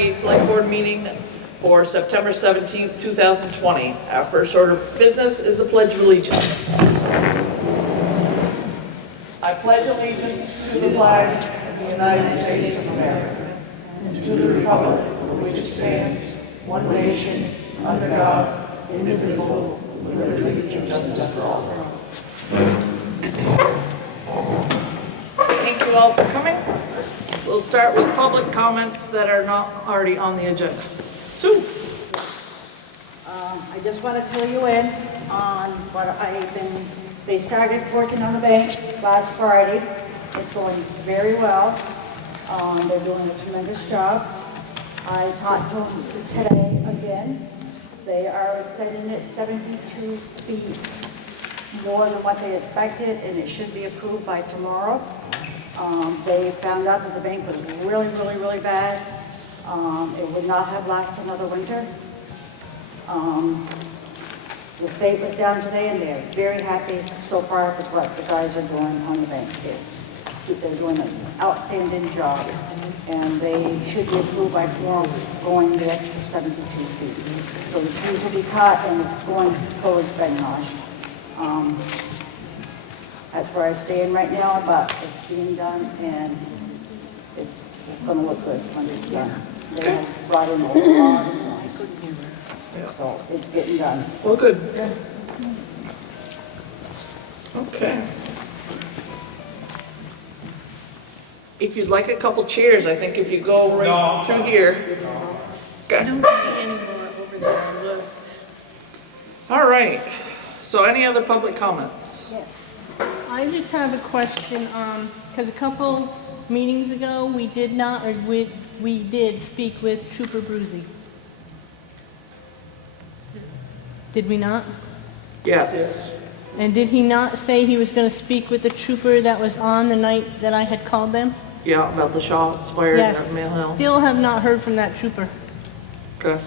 Highgate Selectboard meeting for September 17th, 2020. Our first order of business is the Pledge of Allegiance. I pledge allegiance to the flag of the United States of America and to the republic for which it stands, one nation, under God, indivisible, with liberty and justice for all. Thank you all for coming. We'll start with public comments that are not already on the agenda. Sue? I just want to fill you in on what they started working on the bank last Friday. It's going very well. They're doing a tremendous job. I talked to them today again. They are extending it 72 feet more than what they expected, and it should be approved by tomorrow. They found out that the bank was really bad. It would not have lasted another winter. The state was down today, and they're very happy so far with what the guys are doing on the bank. They're doing an outstanding job, and they should be approved by tomorrow, going the extra 72 feet. So the trees will be cut, and it's going towards Benhosh. That's where I stand right now, but it's being done, and it's going to look good when it's done. They have brought in all the logs, so it's getting done. Well, good. Okay. If you'd like a couple chairs, I think if you go right through here. I don't see any more over there. I looked. All right. So any other public comments? Yes. I just have a question, because a couple meetings ago, we did speak with Trooper Bruzy. Did we not? Yes. And did he not say he was going to speak with the trooper that was on the night that I had called them? Yeah, about the shots fired at Yes. Mill Hill. Still have not heard from that trooper. Okay.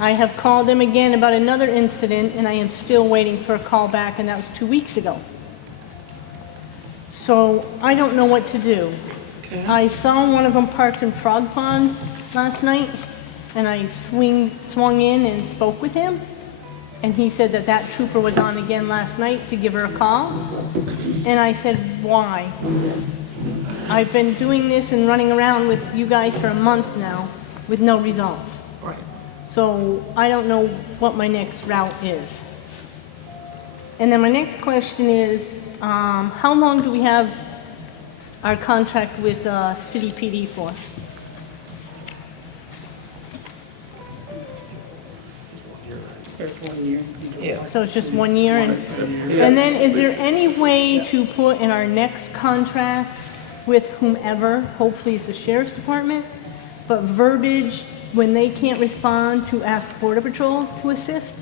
I have called them again about another incident, and I am still waiting for a call back, and that was 2 weeks ago. So I don't know what to do. Okay. I saw one of them parked in Frog Pond last night, and I swung in and spoke with him, and he said that that trooper was on again last night to give her a call, and I said, why? I've been doing this and running around with you guys for a month now with no results. Right. So I don't know what my next route is. And then my next question is, how long do we have our contract with City PD for? Yeah. So it's just 1 year? And then is there any way to put in our next contract with whomever, hopefully it's the Sheriff's Department, but verbiage when they can't respond to ask Border Patrol to assist?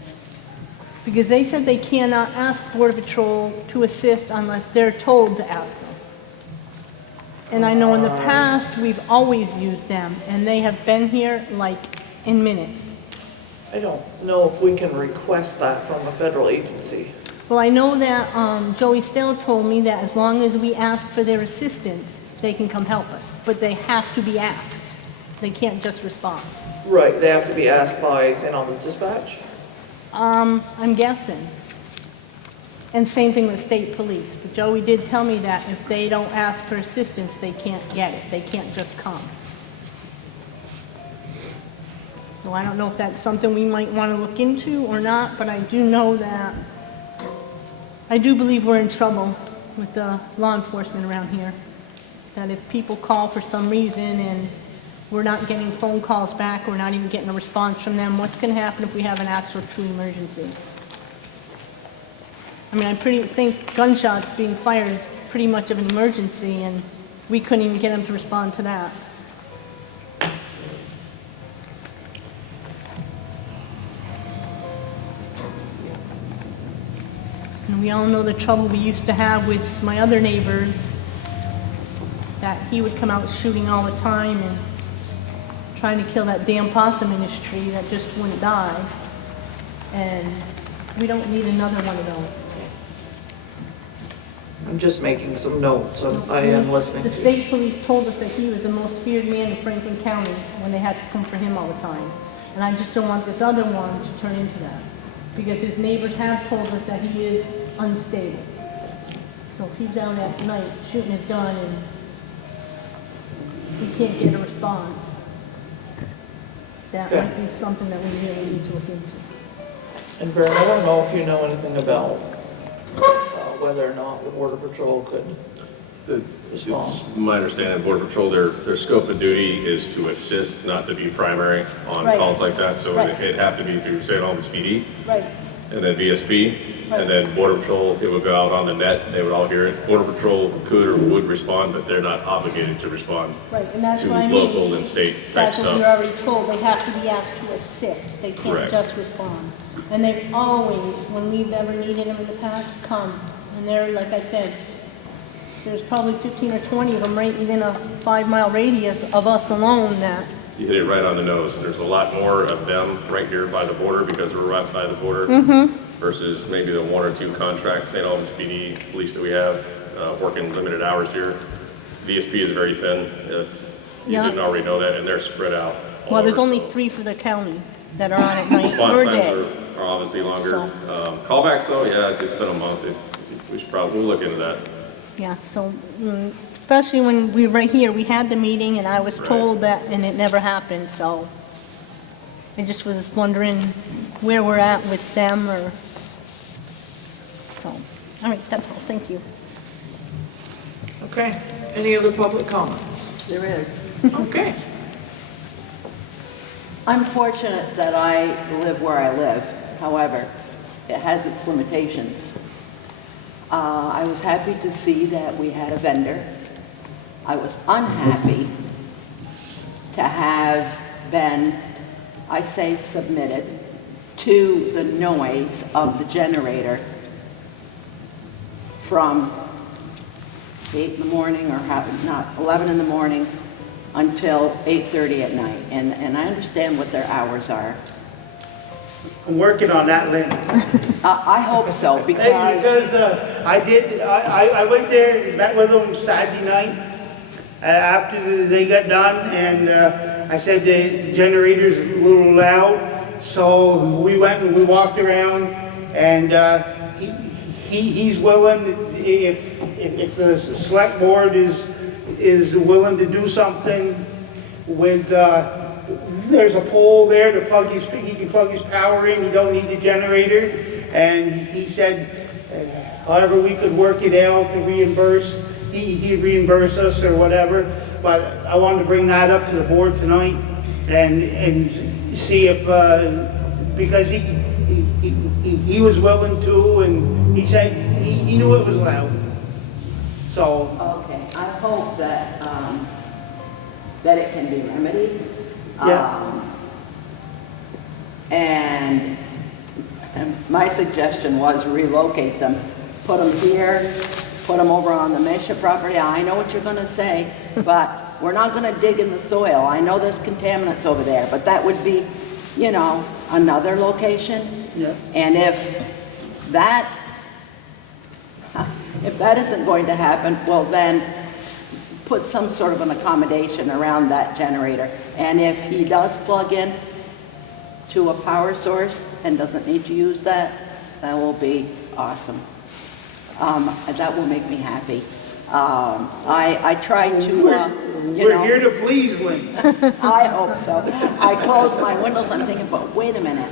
Because they said they cannot ask Border Patrol to assist unless they're told to ask them. And I know in the past, we've always used them, and they have been here like in minutes. I don't know if we can request that from a federal agency. Well, I know that Joey Stell told me that as long as we ask for their assistance, they can come help us. But they have to be asked. They can't just respond. Right, they have to be asked by St. Albans Dispatch? I'm guessing. And same thing with state police. But Joey did tell me that if they don't ask for assistance, they can't get it. They can't just come. So I don't know if that's something we might want to look into or not, but I do know that, I do believe we're in trouble with the law enforcement around here. That if people call for some reason and we're not getting phone calls back, we're not even getting a response from them, what's going to happen if we have an actual true emergency? I mean, I think gunshots being fired is pretty much of an emergency, and we couldn't even get them to respond to that. And we all know the trouble we used to have with my other neighbors, that he would come out shooting all the time and trying to kill that damn possum in his tree that just wouldn't die. And we don't need another one of those. I'm just making some notes. I am listening. The state police told us that he was the most feared man in Franklin County when they had to come for him all the time. And I just don't want this other one to turn into that. Because his neighbors have told us that he is unstable. So if he's out at night shooting his gun and he can't get a response, that Okay. might be something that we really need to look into. And Vern, I don't know if you know anything about whether or not the Border Patrol could respond. It's my understanding, Border Patrol, their scope of duty is to assist, not to be primary on Right. calls like that. So Right. it'd have to be through St. Albans PD Right. and then VSB. Right. And then Border Patrol, it would go out on the net, they would all hear it. Border Patrol could or would respond, but they're not obligated to respond Right, and that's to what I mean. local and state type That's what stuff. we're already told, they have to be asked to assist, they can't Correct. just respond. And they've always, when we've ever needed them in the past, come. And they're, like I said, there's probably 15 or 20 of them right within a 5-mile radius of us alone that, You hit it right on the nose. There's a lot more of them right here by the border because we're right by the border versus maybe the 1 or 2 contract St. Albans PD police that we have working limited hours here. VSP is very thin, if you Yeah. didn't already know that, and they're spread out. all well, there's over. only 3 for the county that are on at night Response or times day. are obviously longer. So- Callbacks though, yeah, it's been a month. We should probably, we'll look into that. Yeah, so, especially when we were right here, we had the meeting and I was Right. told that, and it never happened, so. I just was wondering where we're at with them or, so, all right, that's all, thank you. Okay, any other public comments? There is. Okay. I'm fortunate that I live where I live. However, it has its limitations. I was happy to see that we had a vendor. I was unhappy to have been, I say submitted, to the noise of the generator from 8 in the morning or not 11 in the morning until 8:30 at night. And I understand what their hours are. I'm working on that, Lynn. I hope so Hey, because, because I went there, met with them Saturday night after they got done, and I said the generator's a little loud, so we went and we walked around, and he's willing, if the select board is willing to do something with, there's a pole there to plug he can plug his power in, he don't need the generator. And he said, however we could work it out to reimburse, he'd reimburse us or whatever. But I wanted to bring that up to the board tonight and see if, because he was willing to, and he said he knew it was loud. So, okay, I hope that, that it can be remedied. Yeah. And my suggestion was relocate them, put them here, put them over on the Mesha property. I know what you're gonna say, but we're not gonna dig in the soil. I know there's contaminants over there, but that would be, you know, another location. yeah. And if that isn't going to happen, well then put some sort of an accommodation around that generator. And if he does plug in to a power source and doesn't need to use that, that will be awesome. That will make me happy. I tried to, you We're know. here to please, Lynn. I hope so. I closed my windows, I'm thinking, but wait a minute.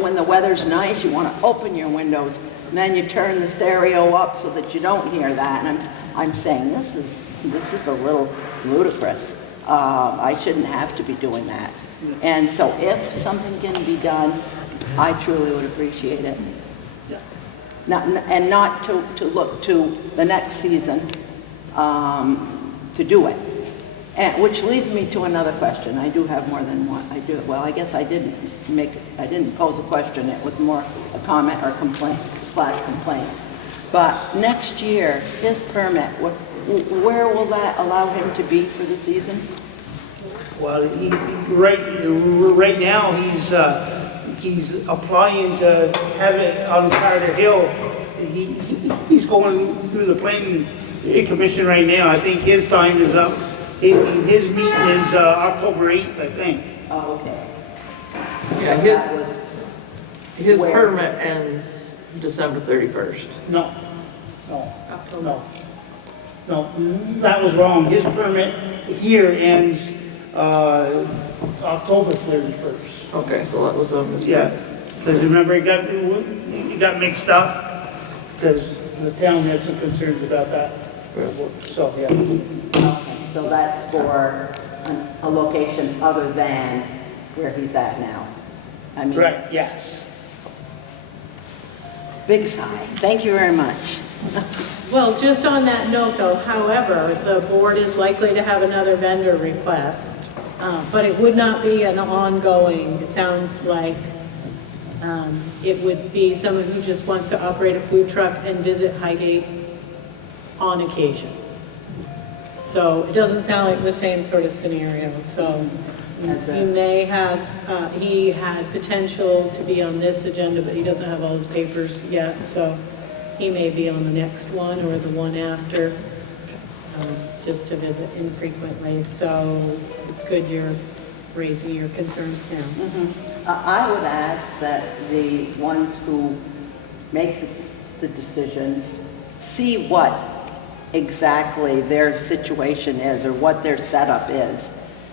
When the weather's nice, you want to open your windows, and then you turn the stereo up so that you don't hear that. And I'm saying, this is a little ludicrous. I shouldn't have to be doing that. And so if something can be done, I truly would appreciate it. Not to look to the next season to do it. And, which leads me to another question. I do have more than one. Well, I guess I didn't pose a question. It was more a comment or complaint / complaint. But next year, his permit, where will that allow him to be for the season? Well, right now, he's applying to have it on Carter Hill. he's going through the planning commission right now. I think his time is up. His meeting is October 8th, I think. Oh, okay. Yeah, That was his where? permit ends December 31st. No, no, that was wrong. His permit here ends October 31st. Okay, so that was on his. Yeah, because remember, it got mixed up, because the town had some concerns about that. So, yeah. Okay, so that's for a location other than where he's at now. I mean, Right, yes. big sigh. Thank you very much. Well, just on that note though, however, the board is likely to have another vendor request, but it would not be an ongoing, it sounds like it would be someone who just wants to operate a food truck and visit Highgate on occasion. So it doesn't sound like the same sort of scenario, so you may have, he had potential to be on this agenda, but he doesn't have all his papers yet, so he may be on the next one or the one after, just to visit infrequently. So it's good you're raising your concerns now. I would ask that the ones who make the decisions see what exactly their situation is or what their setup is.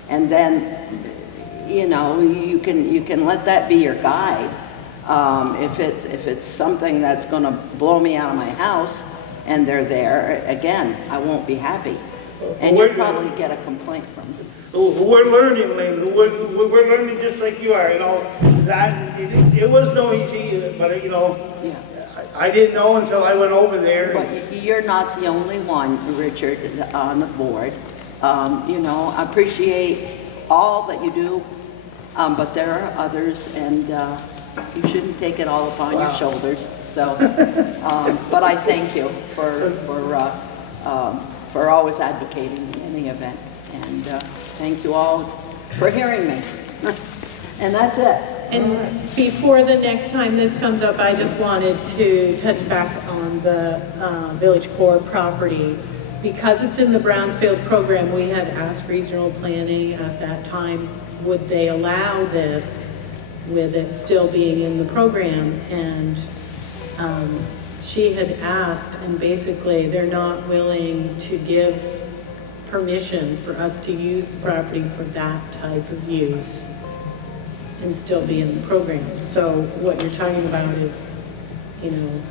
And then, you know, you can let that be your guide. If it's something that's going to blow me out of my house and they're there, again, I won't be happy. And you'll probably get a complaint from them. We're learning, Lynn. We're learning just like you are, you know. That, it was no easy, but, you know, Yeah. I didn't know until I went over there. But you're not the only one, Richard, on the board. You know, I appreciate all that you do, but there are others, and you shouldn't take it all upon your shoulders. So, but I thank you for always advocating in the event, and thank you all for hearing me. And that's it. And before the next time this comes up, I just wanted to touch back on the Village Core property. Because it's in the Brownsfield program, we had asked regional planning at that time, would they allow this with it still being in the program? And she had asked, and basically they're not willing to give permission for us to use the property for that type of use and still be in the program. So what you're talking about is, you know,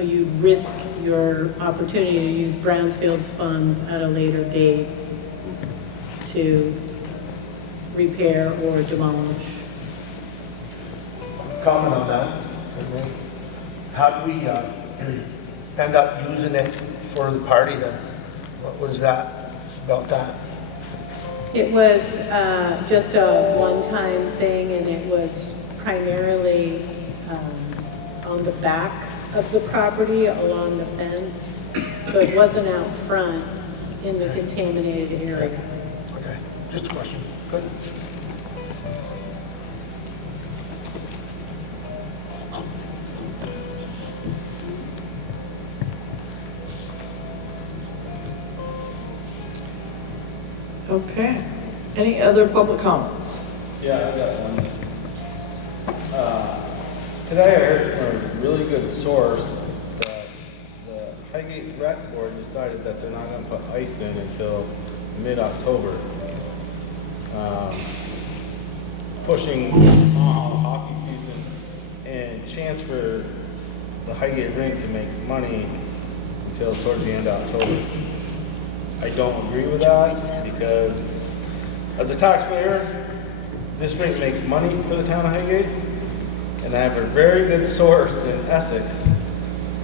you risk your opportunity to use Brownsfield's funds at a later date to repair or demolish. Comment on that. How do we end up using it for the party then? What was that about that? It was just a one-time thing, and it was primarily on the back of the property along the fence. So it wasn't out front in the contaminated area. Okay, just a question. Good. Okay. Any other public comments? Yeah, I got one. Today I heard from a really good source that the Highgate Rec Board decided that they're not going to put ice in until mid-October. Pushing hockey season and chance for the Highgate rink to make money until towards the end of October. I don't agree with that because as a taxpayer, this rink makes money for the town of Highgate, and I have a very good source in Essex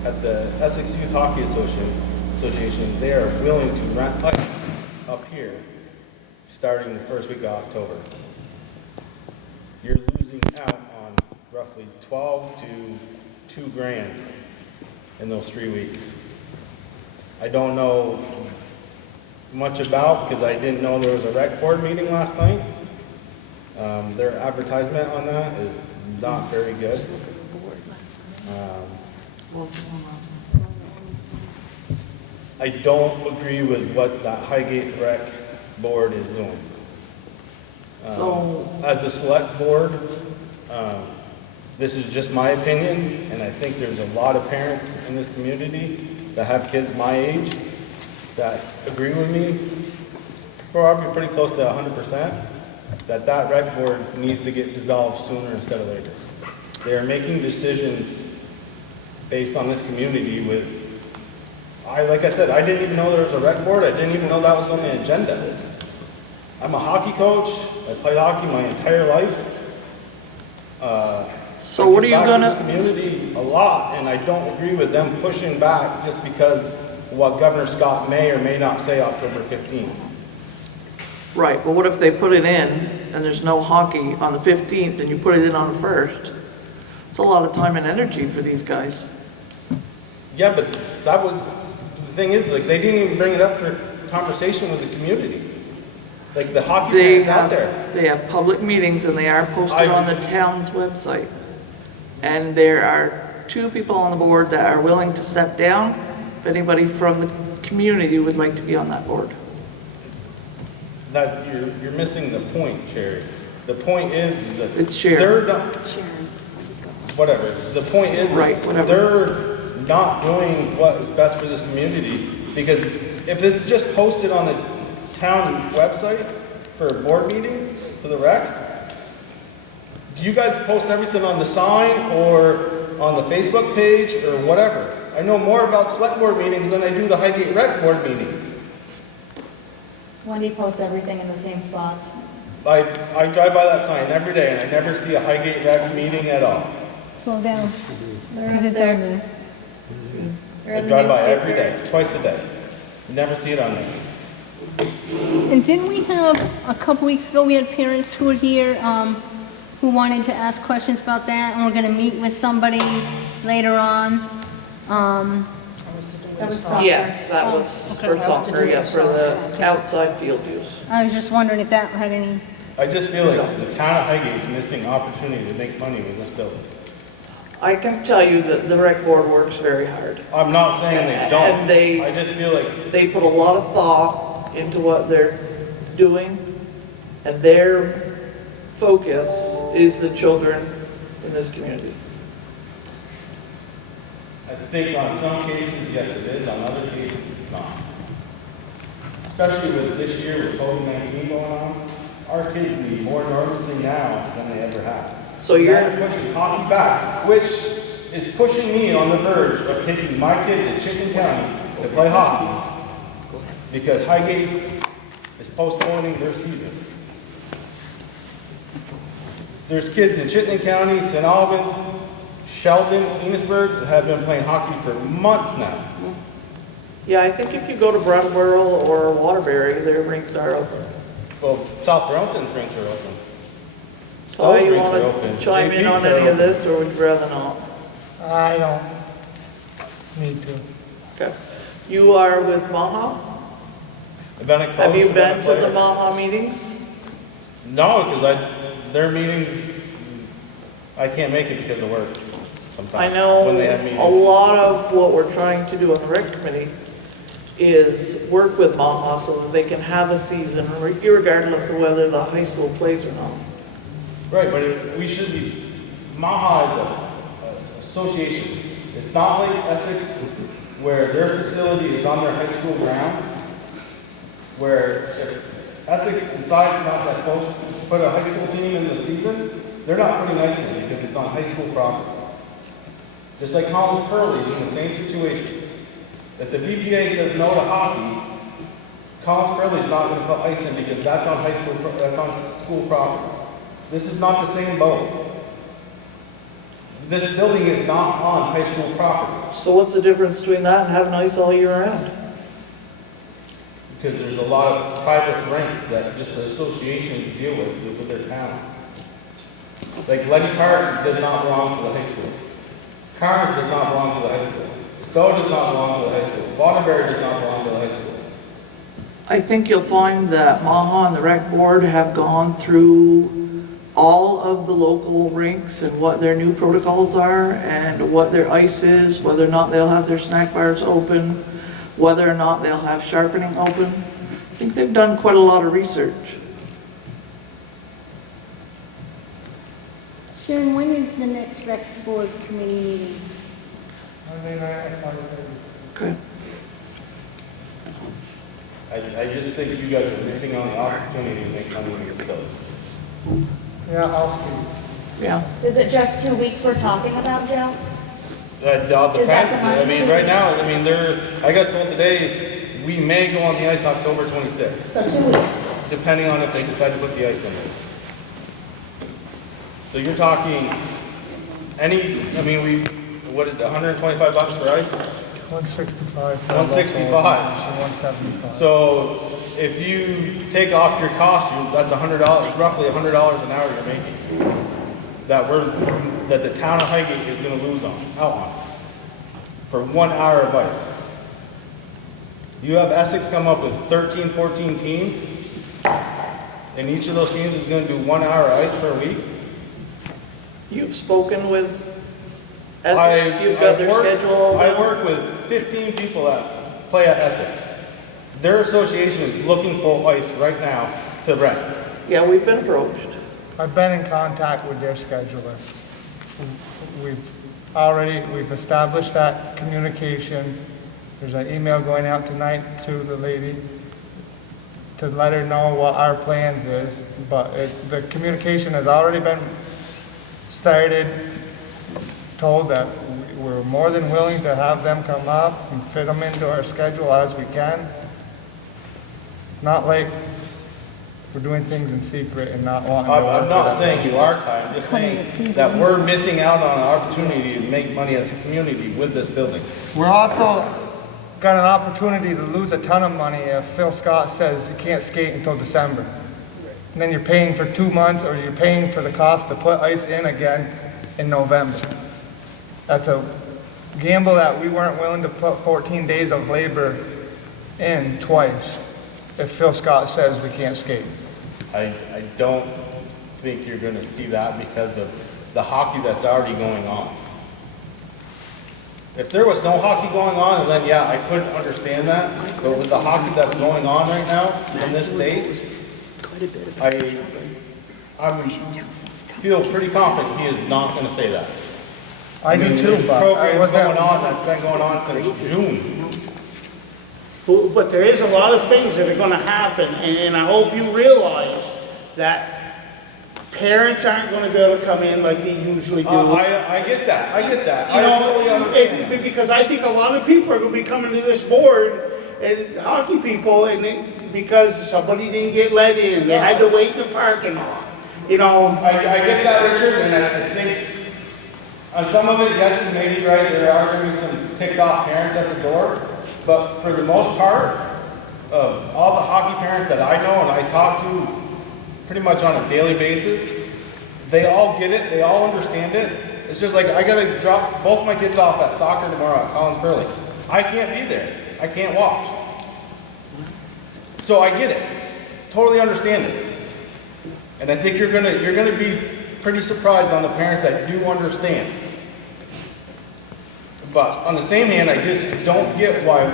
at the Essex Youth Hockey Association. They are willing to rent ice up here starting the first week of October. You're losing out on roughly 12 to $2 grand in those 3 weeks. I don't know much about because I didn't know there was a rec board meeting last night. Their advertisement on that is not very good. I don't agree with what that Highgate Rec board is doing. So- As a select board, this is just my opinion, and I think there's a lot of parents in this community that have kids my age that agree with me, probably pretty close to 100%, that rec board needs to get dissolved sooner instead of later. They are making decisions based on this community with, like I said, I didn't even know there was a rec board. I didn't even know that was on the agenda. I'm a hockey coach. I played hockey my entire life. So what are you I give gonna? back to this community a lot, and I don't agree with them pushing back just because of what Governor Scott may or may not say October 15th. Right, but what if they put it in and there's no hockey on the 15th and you put it in on the 1st? It's a lot of time and energy for these guys. Yeah, but the thing is, like, they didn't even bring it up for conversation with the community. Like, the hockey fans out there. They have public meetings and they are posted on the town's website. And there are 2 people on the board that are willing to step down if anybody from the community would like to be on that board. That you're missing the point, Sherry. The point is that It's Sharon. they're not, whatever. The point is Right, whatever. they're not doing what is best for this community, because if it's just posted on the town website for board meetings for the rec, do you guys post everything on the sign or on the Facebook page or whatever? I know more about select board meetings than I do the Highgate Rec board meetings. Wendy posts everything in the same spots. I drive by that sign every day and I never see a Highgate Rec meeting at all. Slow down. They're Is it there. there? They're I in the drive by every newspaper. day, twice a day. Never see it on there. And didn't we have, a couple weeks ago, we had parents who were here, who wanted to ask questions about that, and we're gonna meet with somebody later on. That was soccer. Yes, that was for soccer, yeah, for the outside field use. I was just wondering if that had any, I just feel like the town of Highgate is missing opportunity to make money with this building. I can tell you that the rec board works very hard. I'm not saying they don't. And they- I just feel like They put a lot of thought into what they're doing, and their focus is the children in this community. I think on some cases, yes it is, on other cases it's not. Especially with this year with COVID-19 going on, our kids need more normalcy now than they ever have. So you're- They're pushing hockey back, which is pushing me on the verge of taking my kids to Chittenden County to play hockey because Highgate is postponing their season. There's kids in Chittenden County, St. Albans, Sheldon, Enosburg that have been playing hockey for months now. Yeah, I think if you go to Brattleboro or Waterbury, their rinks are open. Well, South Burlington's rinks are open. So Those you rinks are want open. to chime in JPs on are any of open. this, or would you rather not? I don't need to. Okay. You are with Maha? I've been a Have coach, you I've been a to the player. Maha meetings? No, because their meetings, I can't make it because of work sometimes. I know When they have a meetings. lot of what we're trying to do on the rec committee is work with Maha so that they can have a season, regardless of whether the high school plays or not. Right, but we should be, Maha is a association. It's not like Essex, where their facility is on their high school grounds, where if Essex decides not to put a high school team in the season, they're not putting ice in because it's on high school property. Just like Collins Curley is in the same situation. If the BPA says no to hockey, Collins Curley is not going to put ice in because that's on that's on school property. This is not the same boat. This building is not on high school property So what's the difference between that and having ice all year round? because there's a lot of private rinks that just the associations deal with their towns. Like Lenny Park does not belong to the high school. Carnes does not belong to the high school. Stowe does not belong to the high school. Waterbury does not belong to the high school. I think you'll find that Maha and the rec board have gone through all of the local rinks and what their new protocols are and what their ice is, whether or not they'll have their snack bars open, whether or not they'll have sharpening open. I think they've done quite a lot of research. Sharon, when is the next rec board committee meeting? Okay. I just think you guys are missing on the opportunity to make money in this village. Yeah, I'll speak. Yeah. Is it just 2 weeks we're talking about, Joe? That all Is that depends. the I mean, money? right now, I mean, I got told today, we may go on the ice October 26th, So 2 weeks. depending on if they decide to put the ice in there. So you're talking what is it, 125 bucks for ice? 165. 165. 175. So if you take off your cost, that's $100, roughly $100 an hour you're making. That the town of Highgate is gonna lose out on, for 1 hour of ice. You have Essex come up with 13, 14 teams, and each of those teams is gonna do 1 hour ice per week. You've spoken with Essex, you've got their schedule. I work with 15 people that play at Essex. Their association is looking for ice right now to rent. Yeah, we've been approached. I've been in contact with their schedulers. We've established that communication. There's an email going out tonight to the lady to let her know what our plans is, but the communication has already been started, told that we're more than willing to have them come up and fit them into our schedule as we can. Not like we're doing things in secret and not wanting to. I'm not saying you are, Ty, I'm just saying that we're missing out on an opportunity to make money as a community with this building. We're also got an opportunity to lose a ton of money if Phil Scott says you can't skate until December. And then you're paying for 2 months, or you're paying for the cost to put ice in again in November. That's a gamble that we weren't willing to put 14 days of labor in twice if Phil Scott says we can't skate. I don't think you're gonna see that because of the hockey that's already going on. If there was no hockey going on, then yeah, I could understand that, but with the hockey that's going on right now in this state, I feel pretty confident he is not gonna say that. I do too, There's but I programs wasn't. going on that's been going on since June. But there is a lot of things that are gonna happen, and I hope you realize that parents aren't gonna be able to come in like they usually do. I get that, I You know, totally understand that. because I think a lot of people are gonna be coming to this board, and hockey people, because somebody didn't get let in, they had to wait in the parking lot, you know. I get that, Richard, and I think on some of it, yes, you may be right, there are going to be some ticked off parents at the door, but for the most part, all the hockey parents that I know and I talk to pretty much on a daily basis, they all get it, they all understand it. It's just like, I gotta drop both my kids off at soccer tomorrow at Collins Pearly. I can't be there, I can't watch. So I get it, totally understand it. And I think you're gonna be pretty surprised on the parents that do understand. But on the same hand, I just don't get why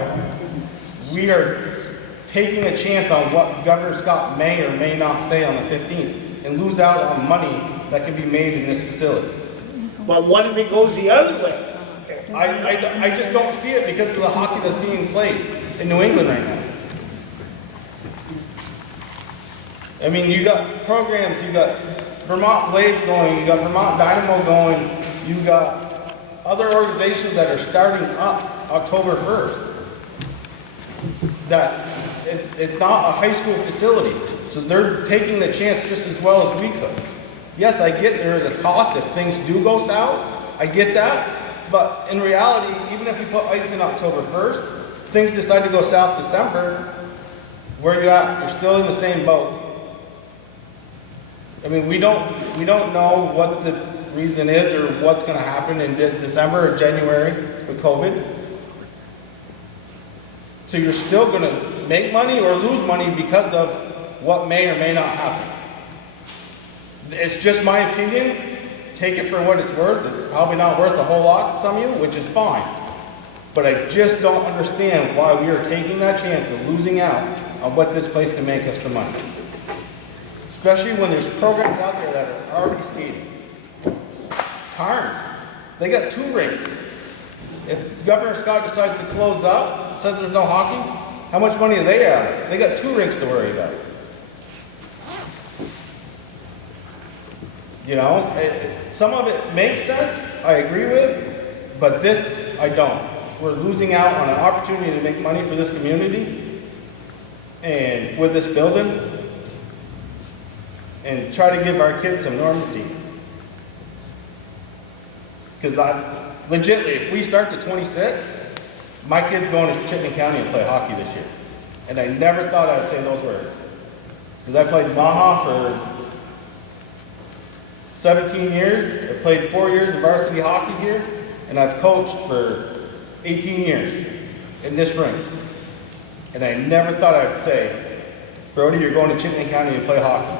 we are taking a chance on what Governor Scott may or may not say on the 15th and lose out on money that can be made in this facility. But what if it goes the other way? I just don't see it because of the hockey that's being played in New England right now. I mean, you got programs, you got Vermont Blades going, you got Vermont Dynamo going, you got other organizations that are starting up October 1st. That it's not a high school facility, so they're taking the chance just as well as we could. Yes, I get there is a cost if things do go south, I get that, but in reality, even if you put ice in October 1st, things decide to go south December, where you at? You're still in the same boat. I mean, we don't know what the reason is or what's going to happen in December or January with COVID. So you're still going to make money or lose money because of what may or may not happen. It's just my opinion. Take it for what it's worth. It's probably not worth a whole lot to some of you, which is fine. But I just don't understand why we are taking that chance of losing out on what this place can make us for money. Especially when there's programs out there that are already stated. Carnes, they got 2 rinks. If Governor Scott decides to close up, says there's no hockey, how much money do they have? They got 2 rinks to worry about. You know, some of it makes sense, I agree with, but this, I don't. We're losing out on an opportunity to make money for this community and with this building and try to give our kids some normalcy. Because legitimately, if we start to 26, my kid's going to Chittenden County and play hockey this year. And I never thought I'd say those words. Because I played Maha for 17 years. I played 4 years of varsity hockey here. And I've coached for 18 years in this rink. And I never thought I'd say, Brody, you're going to Chittenden County to play hockey.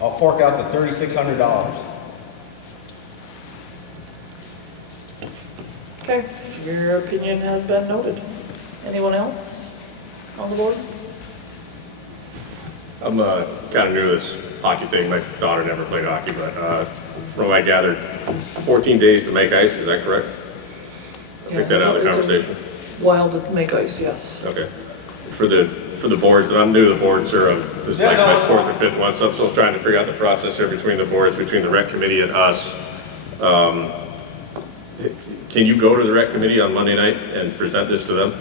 I'll fork out the $3,600. Okay, your opinion has been noted. Anyone else on the board? I'm kind of new to this hockey thing. My daughter never played hockey, but from what I gathered, 14 days to make ice, is that correct? Take that out of the conversation. Wild to make ice, yes. Okay. For the boards, and I'm new to the board, sir. This is like my 4th or 5th one, so I'm still trying to figure out the process here between the boards, between the rec committee and us. Can you go to the rec committee on Monday night and present this to them?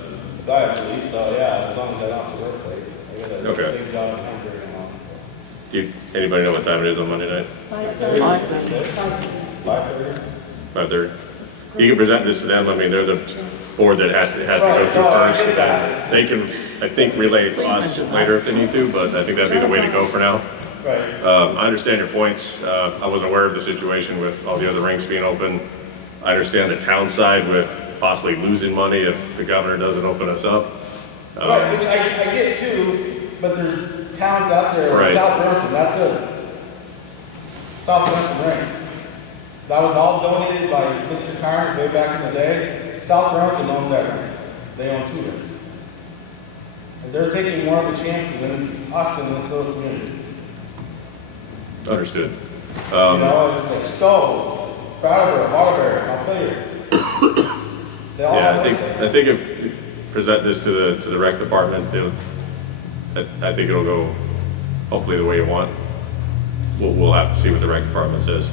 I believe so, yeah, as long as I don't have to work late. I got a Okay. big job in Hamburg and all. Do anybody know what time it is on Monday night? 5:30. You can present this to them. I mean, they're the board that has to go through first. And then they can, I think, relay it to us later if they need to, but I think that'd be the way to go for now. Right. I understand your points. I wasn't aware of the situation with all the other rinks being open. I understand the town side with possibly losing money if the governor doesn't open us up. Right, which I get too, but there's towns out there, like Right. South Burlington, that's a South Burlington rink. That was all donated by Mr. Carnes way back in the day. South Burlington owns that rink. They own 2 rinks. And they're taking more of a chance than us in this little community. Understood. You know, it's like Stowe, Brattleboro, Waterbury, Montpelier. They all Yeah, have I think if you present this to the rec department, I think it'll go hopefully the way you want. We'll have to see what the rec department says.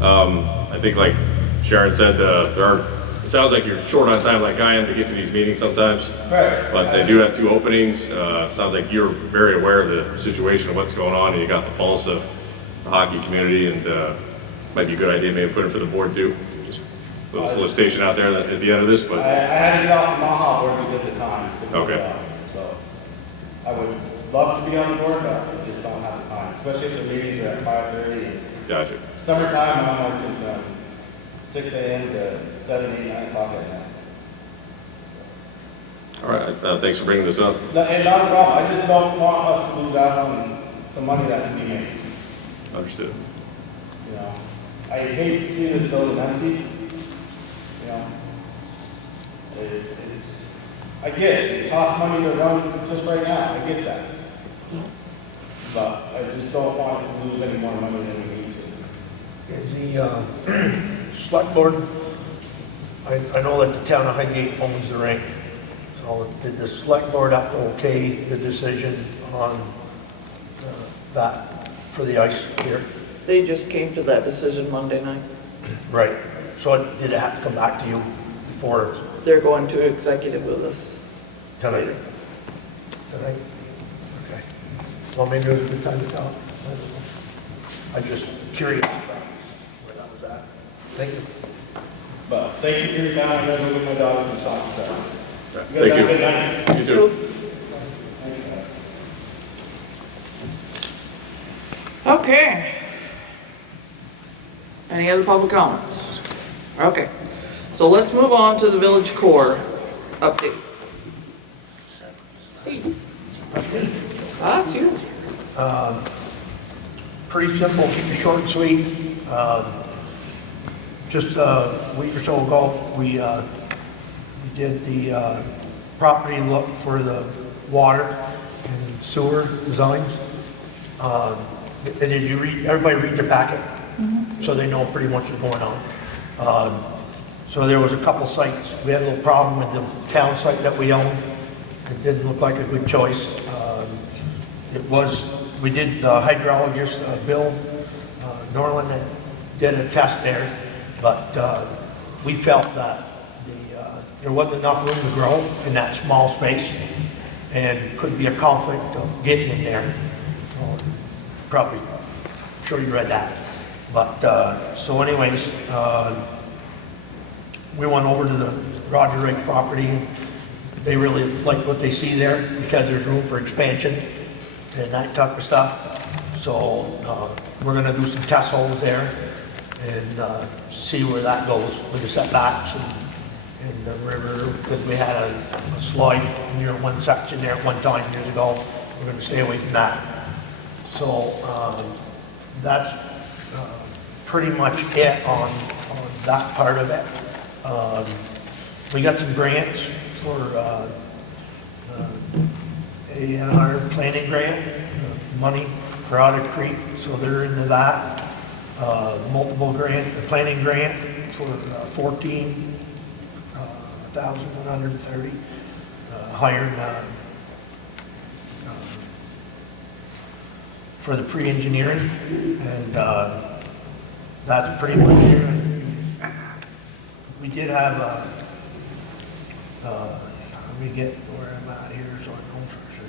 I think like Sharon said, it sounds like you're short on time like I am to get to these meetings sometimes. Right. But they do have 2 openings. Sounds like you're very aware of the situation, of what's going on, and you got the pulse of the hockey community, and might be a good idea maybe put it for the board too. Just a little solicitation out there at the end of this, I but had to get off the Maha board because of the time. Okay. So I would love to be on the board, but I just don't have the time, especially if the meetings are at 5:30. gotcha. Summertime, I'm working from 6 a.m. to 7, 8, 9 o'clock at night. All right, thanks for bringing this up. No, and not a problem, I just don't want us to lose out on the money that can be made, Understood. you know? I hate to see this building empty, you know? It's, I get it, it costs money to run just right now, I get that. But I just don't want to lose any more money than we need to. Is the select board, I know that the town of Highgate owns the rink, so did the select board have to okay the decision on that for the ice here? They just came to that decision Monday night. Right, so did it have to come back to you before They're going to executive with us. tonight? Tonight? Okay. Well, maybe it was a good time to talk. I don't know. I'm just curious about where that was at. Thank you. But thank you for your time, I'm gonna move my daughter from soccer practice. Thank You guys have a you. good night. You too. Okay. Any other public comments? Okay, so let's move on to the village core update. That's you. Pretty simple, keep it short and sweet. Just a week or so ago, we did the property look for the water and sewer designs. And did you read, everybody read the packet? So they know pretty much what's going on. So there was a couple sites. We had a little problem with the town site that we own. It didn't look like a good choice. We did the hydrologist, Bill Norland, that did a test there, but we felt that there wasn't enough room to grow in that small space, and could be a conflict of getting in there. Probably, I'm sure you read that. But, so anyways, we went over to the Roger Wright property. They really like what they see there because there's room for expansion and that type of stuff. So we're gonna do some test holes there and see where that goes with the setbacks and the river, because we had a slide near one section there at one time years ago. We're gonna stay away from that. So that's pretty much it on that part of it. We got some grants for A&R planning grant, money for Otter Creek, so they're into that. Multiple grant, the planning grant for $14,130. Hired for the pre-engineering, and that's pretty much it. We did have let me get where I'm at here so I know for sure.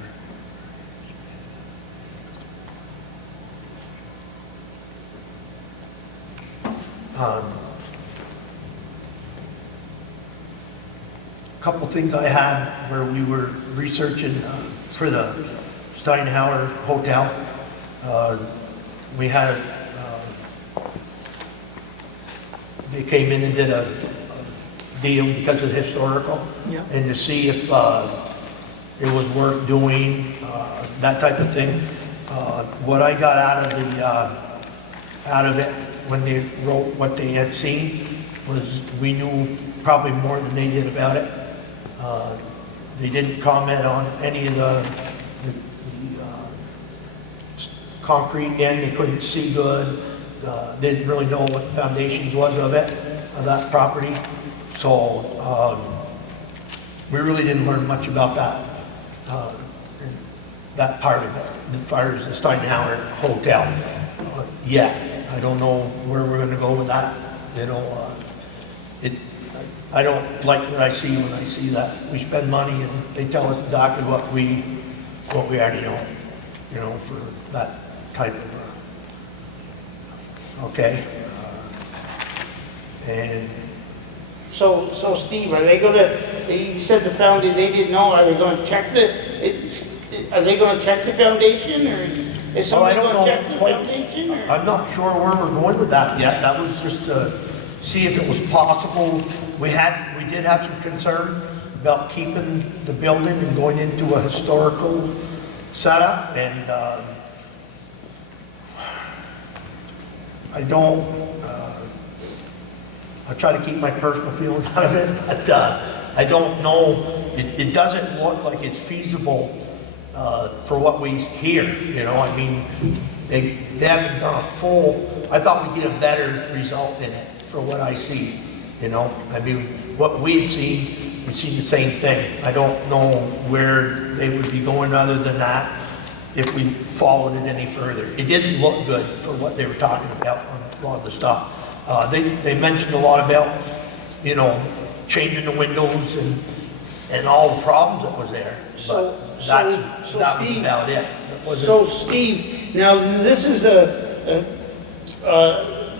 Couple things I had where we were researching for the Steinhauer Hotel. We had, they came in and did a deal because of the historical, and to see if it was worth doing, that type of thing. What I got out of it when they wrote what they had seen was we knew probably more than they did about it. They didn't comment on any of the concrete end. They couldn't see good. Didn't really know what the foundations was of it, of that property. So we really didn't learn much about that, that part of it, as far as the Steinhauer Hotel yet. I don't know where we're going to go with that. You know, I don't like what I see when I see that we spend money and they tell us exactly what we already know, you know, for that type of, okay. And So Steve, are they gonna, you said the foundation, they didn't know, are they gonna check are they gonna check the foundation, or is somebody gonna check the foundation? Or? I'm not sure where we're going with that yet. That was just to see if it was possible. We did have some concern about keeping the building and going into a historical setup, and I try to keep my personal feelings out of it, but I don't know, it doesn't look like it's feasible for what we hear, you know. I mean, they haven't done a full, I thought we'd get a better result in it for what I see, you know. I mean, what we've seen the same thing. I don't know where they would be going other than that if we followed it any further. It didn't look good for what they were talking about on a lot of the stuff. They mentioned a lot about, you know, changing the windows and all the problems that was there. But that was about it. So Steve, now this is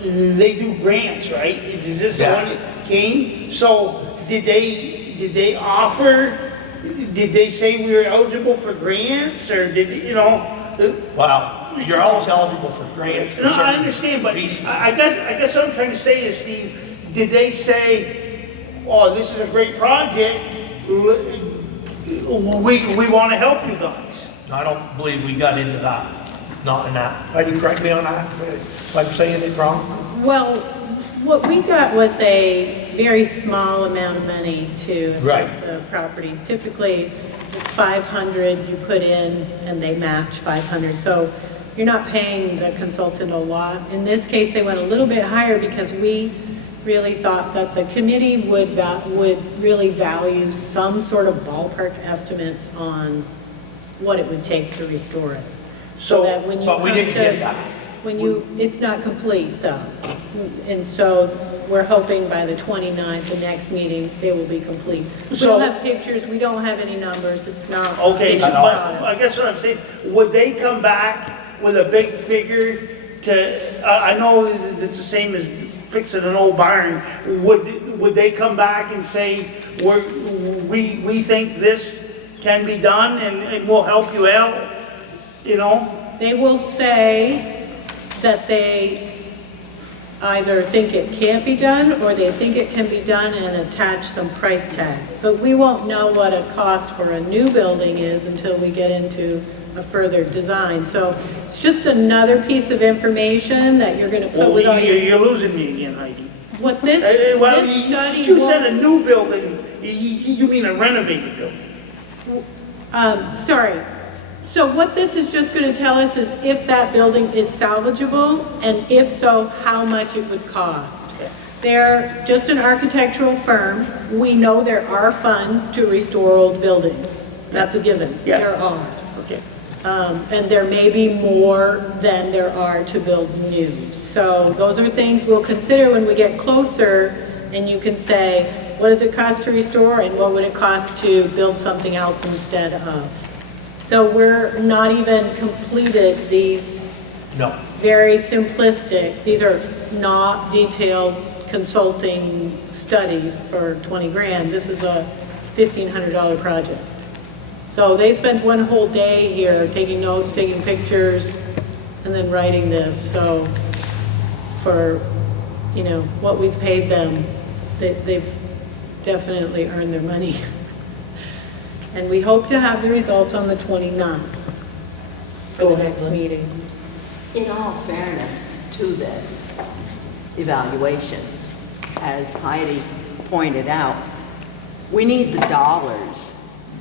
they do grants, right? Is this the one that came? So did they offer, did they say we were eligible for grants, or did, you know? Well, you're always eligible for grants. No, I understand, but I guess what I'm trying to say is, Steve, did they say, oh, this is a great project, we want to help you guys? I don't believe we got into that, not in that. Heidi, correct me on that if I'm saying it wrong. Well, what we got was a very small amount of money to assess Right. the properties. Typically, it's 500 you put in and they match 500. So you're not paying the consultant a lot. In this case, they went a little bit higher because we really thought that the committee would really value some sort of ballpark estimates on what it would take to restore it. So that when you But we come didn't get to, that. it's not complete though. And so we're hoping by the 29th, the next meeting, they will be complete. We So- don't have pictures, we don't have any numbers, it's not. Okay, it's so, not but product. I guess what I'm saying, would they come back with a big figure to, I know it's the same as fixing an old barn. Would they come back and say, we think this can be done and we'll help you out, you know? They will say that they either think it can't be done or they think it can be done and attach some price tag. But we won't know what a cost for a new building is until we get into a further design. So it's just another piece of information that you're going to put with all your... You're losing me again, Heidi. What this, Well, this study you said a wants- new building, you mean a renovated building. Sorry. So what this is just going to tell us is if that building is salvageable, and if so, how much it would cost. They're just an architectural firm. We know there are funds to restore old buildings. That's a given. Yeah. There are. Okay. And there may be more than there are to build new. So those are things we'll consider when we get closer, and you can say, what does it cost to restore, and what would it cost to build something else instead of? So we're not even completed these No. very simplistic, these are not detailed consulting studies for 20 grand. This is a $1,500 project. So they spent one whole day here taking notes, taking pictures, and then writing this. So for, you know, what we've paid them, they've definitely earned their money. And we hope to have the results on the 29th for the next meeting. In all fairness to this evaluation, as Heidi pointed out, we need the dollars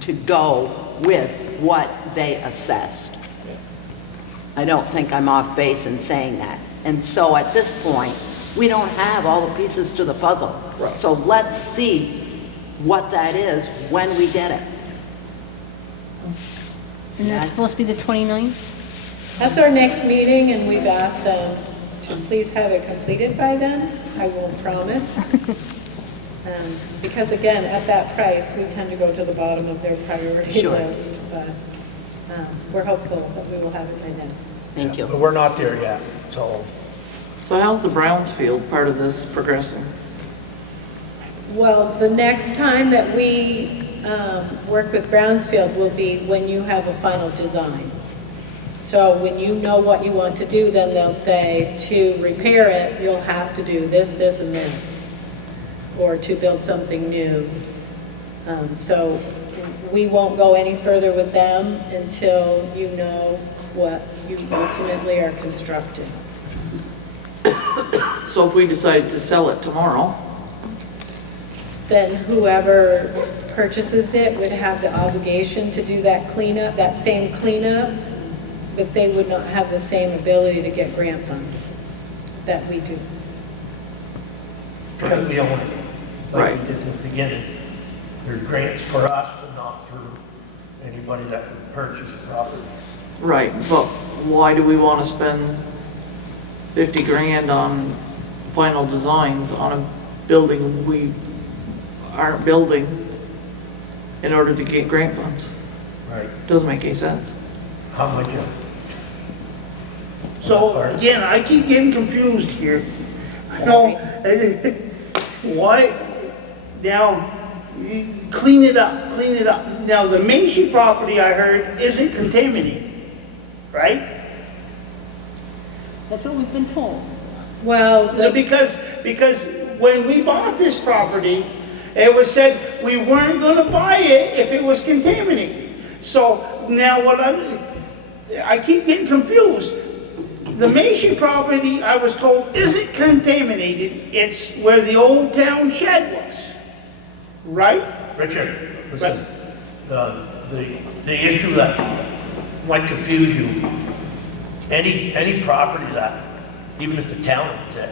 to go with what they assessed. I don't think I'm off base in saying that. And so at this point, we don't have all the pieces to the puzzle. Right. So let's see what that is when we get it. And that's supposed to be the 29th? That's our next meeting, and we've asked them to please have it completed by then. I won't promise. Because again, at that price, we tend to go to the bottom of their priority Sure. list. But we're hopeful that we will have it by then. Thank you. But we're not there yet, so. So how's the Brownsfield part of this progressing? Well, the next time that we work with Brownsfield will be when you have a final design. So when you know what you want to do, then they'll say, to repair it, you'll have to do this, this, and this, or to build something new. So we won't go any further with them until you know what you ultimately are constructing. So if we decided to sell it tomorrow, Then whoever purchases it would have the obligation to do that cleanup, that same cleanup, but they would not have the same ability to get grant funds that we do. Because we own it, like Right. we did in the beginning. There's grants for us, but not for anybody that can purchase the property. right, but why do we want to spend 50 grand on final designs on a building we aren't building in order to get grant funds? Right. Doesn't make any sense. How much of So again, I keep getting confused here. I know, why, now, clean it up, clean it up. Now, the Main Street property I heard isn't contaminated, right? That's what we've been told. Well, Because when we bought this property, it was said we weren't gonna buy it if it was contaminated. So now I keep getting confused. The Macy property, I was told, isn't contaminated. It's where the old town shed was, right? Richard, listen, the issue that might confuse you, any property that, even if the town owns it,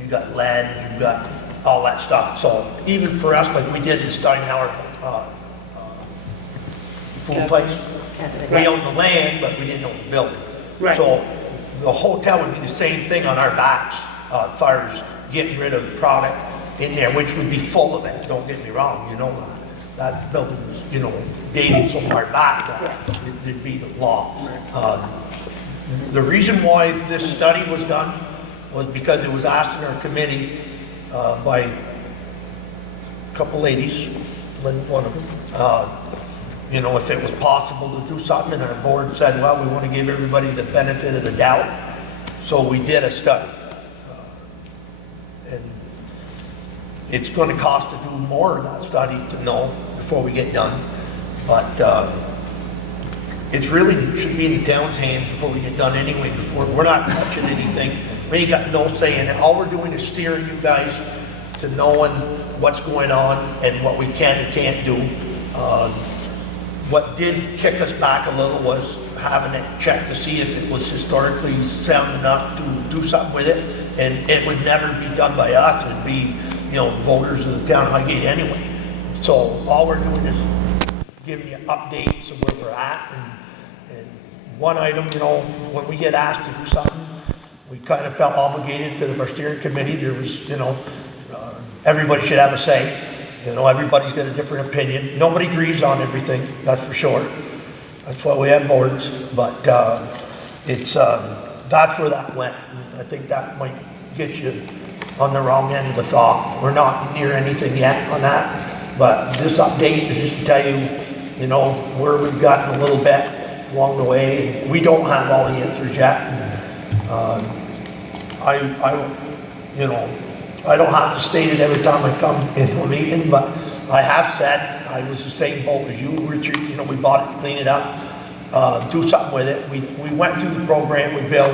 you got land, you got all that stuff. So even for us, like we did the Steinhauer food place, we owned the land, but we didn't own the building. Right. So the hotel would be the same thing on our backs, as far as getting rid of product in there, which would be full of it, don't get me wrong, you know that. That building's, you know, dated so far back that it'd be the law. The reason why this study was done was because it was asked in our committee by a couple ladies, Lynn, one of them, you know, if it was possible to do something, and our board said, well, we want to give everybody the benefit of the doubt, so we did a study. And it's going to cost to do more of that study to know before we get done, but it's really should be in the town's hands before we get done anyway. Before we're not touching anything, we ain't got no say in it. All we're doing is steering you guys to knowing what's going on and what we can and can't do. What did kick us back a little was having it checked to see if it was historically sound enough to do something with it, and it would never be done by us. It'd be, you know, voters of the town of Highgate anyway. So all we're doing is giving you updates of where we're at, and one item, you know, when we get asked to do something, we kind of felt obligated because of our steering committee. There was, you know, everybody should have a say. You know, everybody's got a different opinion. Nobody agrees on everything, that's for sure. That's why we have boards, but it's, that's where that went. I think that might get you on the wrong end of the thought. We're not near anything yet on that, but this update is just to tell you, you know, where we've gotten a little bit along the way. We don't have all the answers yet. You know, I don't have to state it every time I come into a meeting, but I have said, I was the same boat as you, Richard, you know, we bought it to clean it up, do something with it. We went through the program with Bill,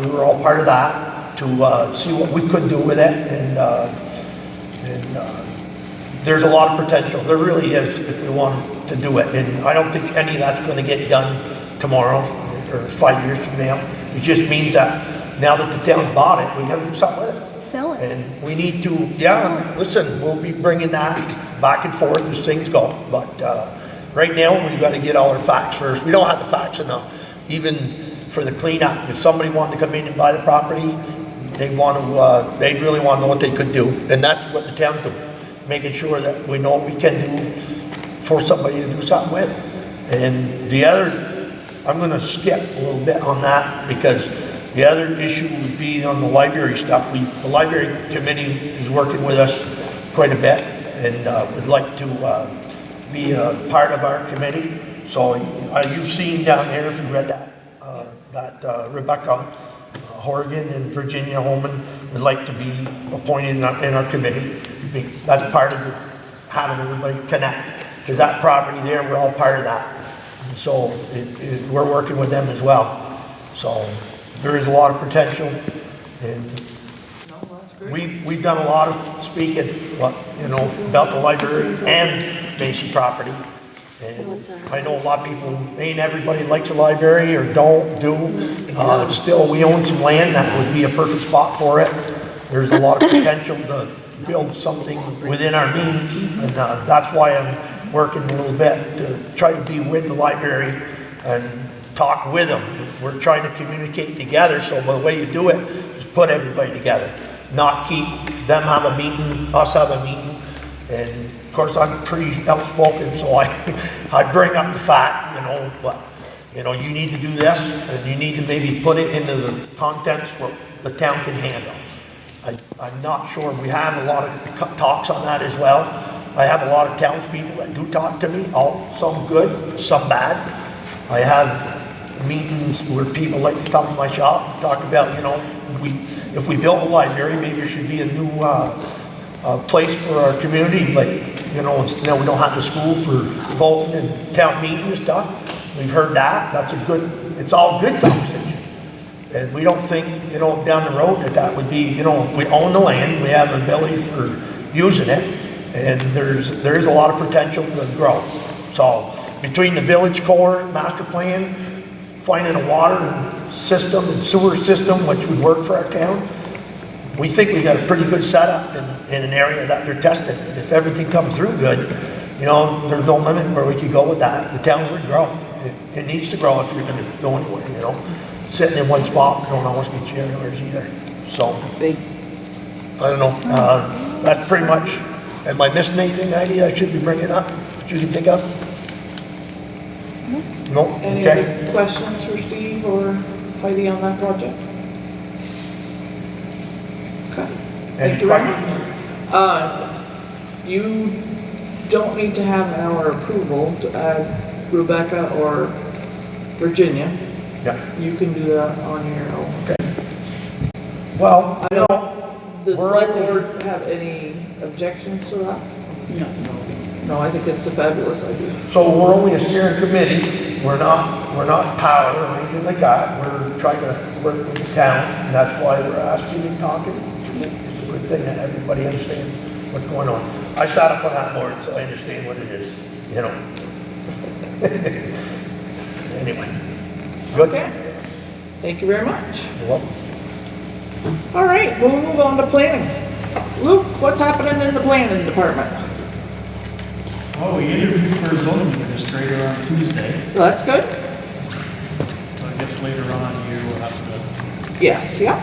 we were all part of that, to see what we could do with it, and there's a lot of potential, there really is, if we want to do it, and I don't think any of that's going to get done tomorrow, or 5 years from now. It just means that now that the town bought it, we got to do something with it. Sell it. And we need to, yeah, listen, we'll be bringing that back and forth as things go. But right now, we've got to get all our facts first. We don't have the facts enough. Even for the cleanup, if somebody wanted to come in and buy the property, they'd really want to know what they could do. And that's what the town's doing, making sure that we know what we can do for somebody to do something with. And the other, I'm going to skip a little bit on that because the other issue would be on the library stuff. The library committee is working with us quite a bit and would like to be a part of our committee. So you've seen down there, if you read that Rebecca Horgan and Virginia Holman would like to be appointed in our committee. That's part of having everybody connect. Because that property there, we're all part of that. And so we're working with them as well. So there is a lot of potential, and we've done a lot of speaking, you know, about the library and Macy property. And I know a lot of people, ain't everybody likes a library or do. Still, we own some land that would be a perfect spot for it. There's a lot of potential to build something within our means, and that's why I'm working a little bit to try to be with the library and talk with them. We're trying to communicate together, so the way you do it is put everybody together, not keep them have a meeting, us have a meeting. And of course I'm pretty outspoken, so I bring up the fact, you know, but you know, you need to do this, and you need to maybe put it into the contents what the town can handle. I'm not sure, we have a lot of talks on that as well. I have a lot of townspeople that do talk to me, some good, some bad. I have meetings where people like to come to my shop and talk about, you know, if we built a library, maybe there should be a new place for our community, like, you know, we don't have the school for voting and town meeting and stuff. We've heard that. That's it's all good conversation. And we don't think, you know, down the road that would be, you know, we own the land, we have the ability for using it, and there is a lot of potential to grow. So between the village core master plan, finding a water system and sewer system which would work for our town, we think we got a pretty good setup in an area that they're testing. If everything comes through good, you know, there's no limit where we could go with that. The town would grow. It needs to grow if you're going to go anywhere, you know. Sitting in one spot don't always get you anywhere either. So, Big. I don't know. That's pretty much, am I missing anything, idea I should be bringing up that you can think of? No? Any Okay. other questions for Steve or Heidi on that project? Okay. Any Thank you very much. You don't need to have our approval to add Rebecca or Virginia. Yeah. You can do that on your own. Well, I don't, does the we're select only- board have any objections to that? No. No, I think it's a fabulous idea. so we're only a steering committee. We're not power or anything like that. We're trying to work with the town, and that's why we're asking and talking. It's a good thing that everybody understands what's going on. I sat up on that board, so I understand what it is, you know. Anyway, good. Okay. Thank you very much. You're welcome. All right, we'll move on to planning. Luke, what's happening in the planning department? Oh, we interviewed for a zoning administrator on Tuesday, Well, that's good. so I guess later on you will have to Yes, yeah.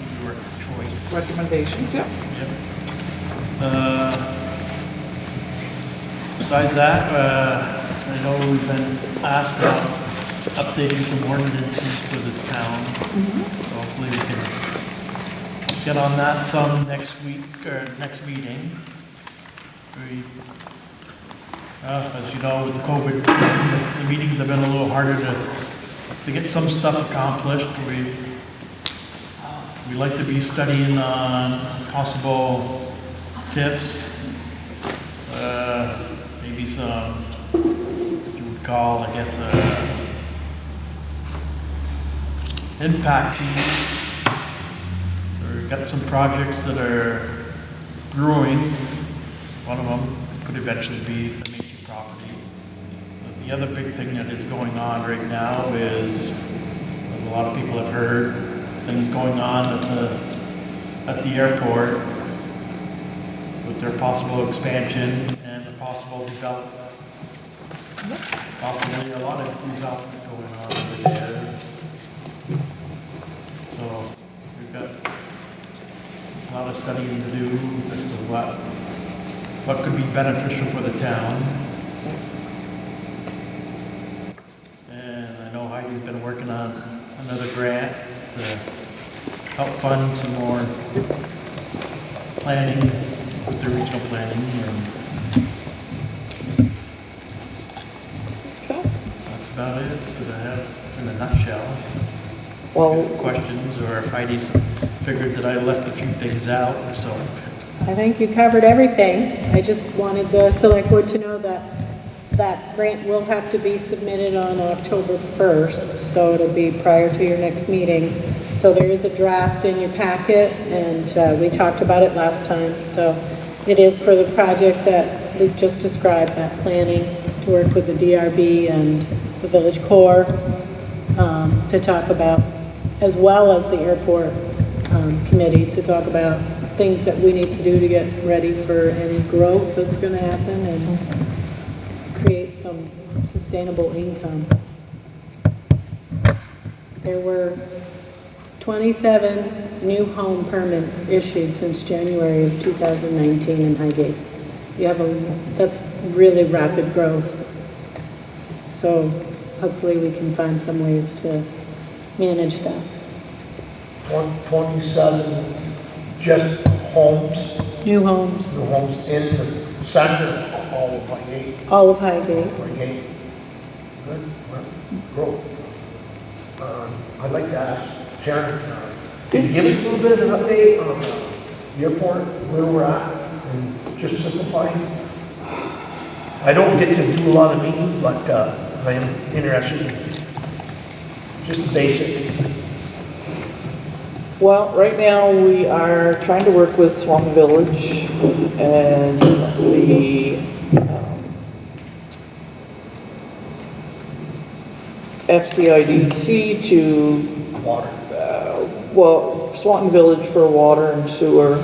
give your choice. Recommendations, yeah. Yep. Besides that, I know we've been asked about updating some ordinances for the town. So hopefully we can get on that some next week, or next meeting. As you know, with the COVID, the meetings have been a little harder to get some stuff accomplished. We like to be studying on possible tips, maybe some, what you would call, I guess, impact fees. We've got some projects that are growing. One of them could eventually be the Main property. But the other big thing that is going on right now is, as a lot of people have heard, things going on at the airport with their possible expansion and the possible development. Possibly a lot of development going on over there. So we've got a lot of studying to do as to what could be beneficial for the town. And I know Heidi's been working on another grant to help fund some more planning with the regional planning, and that's about it that I have in a nutshell. Well, Questions, or if Heidi's figured that I left a few things out or so. I think you covered everything. I just wanted the select board to know that that grant will have to be submitted on October 1st, so it'll be prior to your next meeting. So there is a draft in your packet, and we talked about it last time. So it is for the project that Luke just described, that planning to work with the DRB and the village core to talk about, as well as the airport committee, to talk about things that we need to do to get ready for any growth that's going to happen and create some sustainable income. There were 27 new home permits issued since January of 2019 in Highgate. That's really rapid growth. So hopefully we can find some ways to manage that. 27 just homes, New homes, the homes in the center of all of Highgate. all of Highgate. Highgate. Good, well, growth. I'd like to ask Sharon, can you give us a little bit of an update on the airport, where we're at, and just simplifying? I don't get to do a lot of meetings, but I am interested in just the basic. Well, right now, we are trying to work with Swanton Village and the FCIDC to, Water. well, Swanton Village for water and sewer,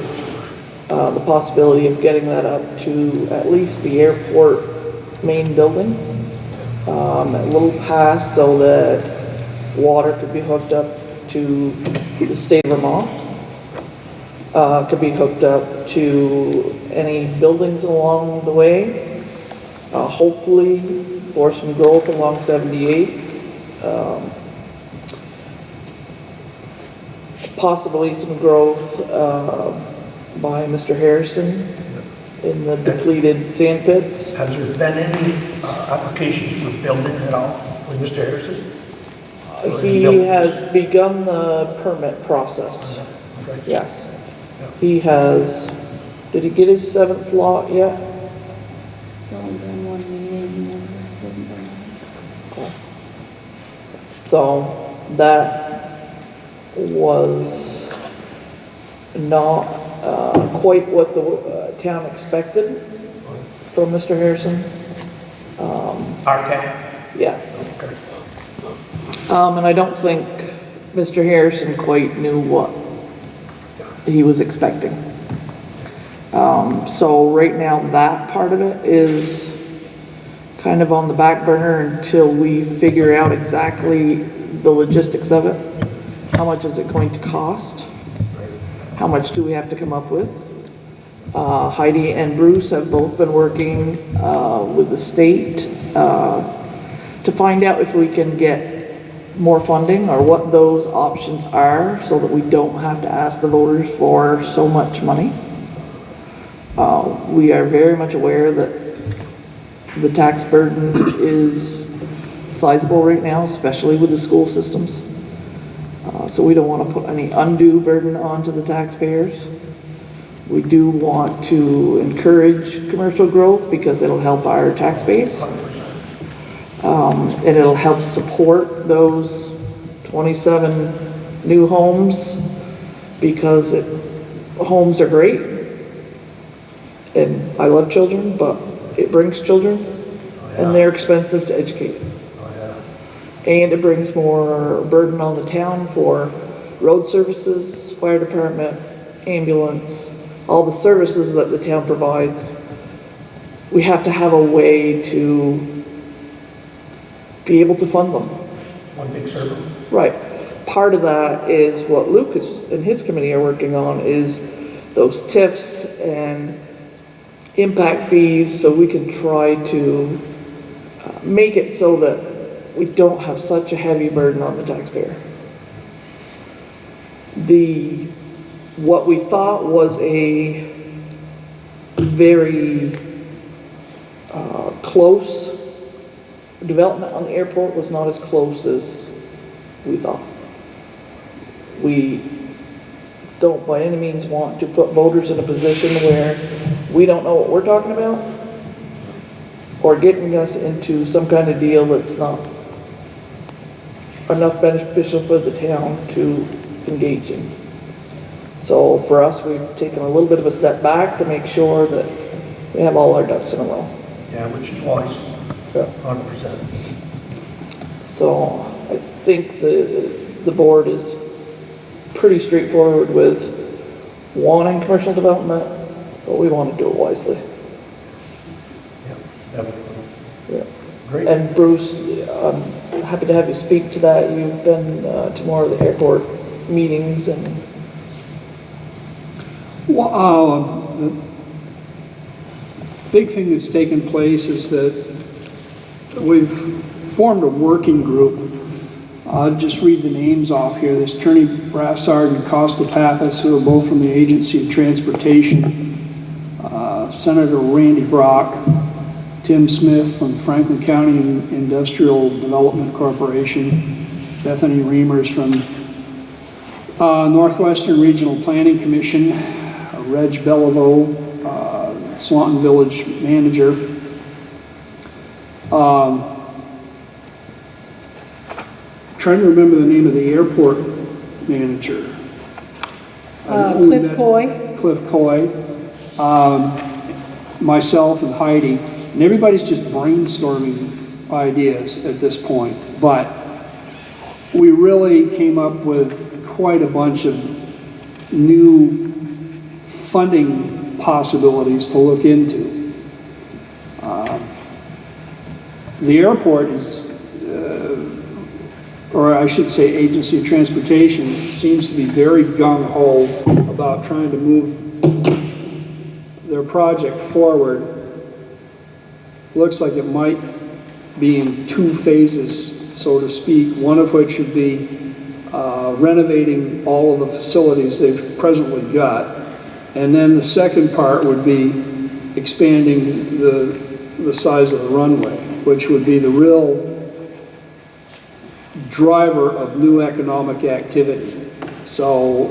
the possibility of getting that up to at least the airport main building, a little past so that water could be hooked up to the state of Vermont, could be hooked up to any buildings along the way, hopefully for some growth along 78. Possibly some growth by Mr. Harrison in the depleted sand pits. Has there been any applications for building at all with Mr. Harrison? He has begun the permit process. Okay. Yes. He has, did he get his 7th lot yet? Only been one meeting, hasn't been. So that was not quite what the town expected from Mr. Harrison. Our town? Yes. Okay. And I don't think Mr. Harrison quite knew what he was expecting. So right now that part of it is kind of on the back burner until we figure out exactly the logistics of it. How much is it going to cost? How much do we have to come up with? Heidi and Bruce have both been working with the state to find out if we can get more funding or what those options are so that we don't have to ask the voters for so much money. We are very much aware that the tax burden is sizable right now, especially with the school systems. So we don't want to put any undue burden onto the taxpayers. We do want to encourage commercial growth because it'll help our tax base. And it'll help support those 27 new homes because homes are great. And I love children, but it brings children and they're expensive to educate. And it brings more burden on the town for road services, fire department, ambulance, all the services that the town provides. We have to have a way to be able to fund them. One big circle. Right. Part of that is what Lucas and his committee are working on is those TIFs and impact fees so we can try to make it so that we don't have such a heavy burden on the taxpayer. What we thought was a very close development on the airport was not as close as we thought. We don't by any means want to put voters in a position where we don't know what we're talking about or getting us into some kind of deal that's not enough beneficial for the town to engage in. So for us, we've taken a little bit of a step back to make sure that we have all our ducks in a row. Yeah, which is wise. Yeah. 100%. So I think the board is pretty straightforward with wanting commercial development, but we want to do it wisely. Yeah, definitely. Yeah. Great. And Bruce, I'm happy to have you speak to that. You've been to more of the airport meetings and... Well, the big thing that's taken place is that we've formed a working group. I'll just read the names off here. There's Attorney Brassard and Costa Pappas, who are both from the Agency of Transportation. Senator Randy Brock, Tim Smith from Franklin County Industrial Development Corporation, Bethany Reimers from Northwestern Regional Planning Commission, Reg Beliveau, Swanton Village Manager. Trying to remember the name of the airport manager. Cliff Coy. Cliff Coy, myself and Heidi, and everybody's just brainstorming ideas at this point. But we really came up with quite a bunch of new funding possibilities to look into. The airport is, or I should say Agency of Transportation, seems to be very gung-ho about trying to move their project forward. Looks like it might be in 2 phases, so to speak, one of which would be renovating all of the facilities they've presently got. And then the second part would be expanding the size of the runway, which would be the real driver of new economic activity. So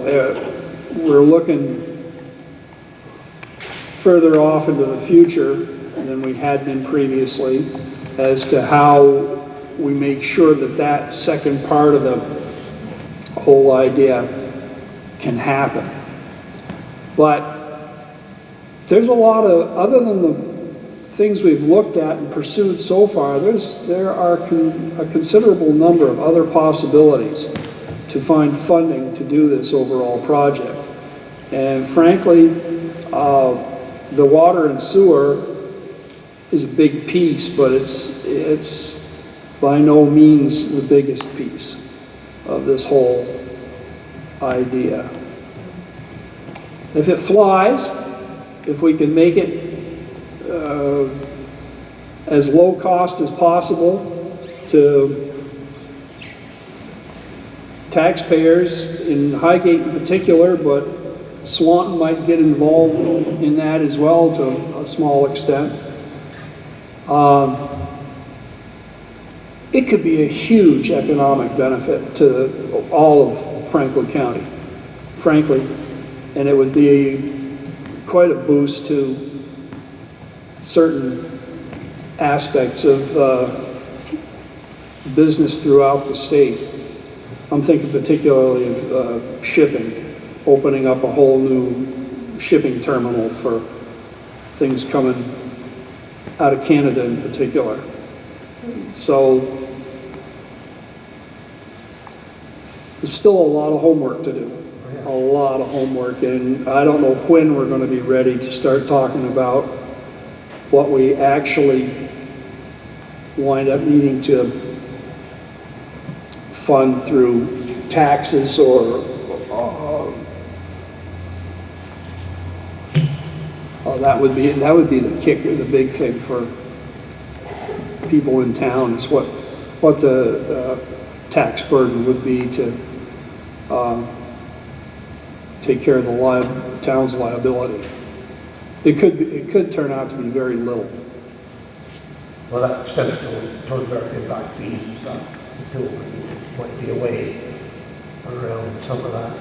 we're looking further off into the future than we had been previously as to how we make sure that that second part of the whole idea can happen. But there's a lot of, other than the things we've looked at and pursued so far, there are a considerable number of other possibilities to find funding to do this overall project. And frankly, the water and sewer is a big piece, but it's by no means the biggest piece of this whole idea. If it flies, if we can make it as low cost as possible to taxpayers in Highgate in particular, but Swanton might get involved in that as well to a small extent. It could be a huge economic benefit to all of Franklin County, frankly, and it would be quite a boost to certain aspects of business throughout the state. I'm thinking particularly of shipping, opening up a whole new shipping terminal for things coming out of Canada in particular. So there's still a lot of homework to do, a lot of homework, and I don't know when we're going to be ready to start talking about what we actually wind up needing to fund through taxes or that would be the kicker, the big thing for people in town is what the tax burden would be to take care of the town's liability. It could turn out to be very little. Well, that extends towards our impact fees and stuff, too. Might be a way around some of that.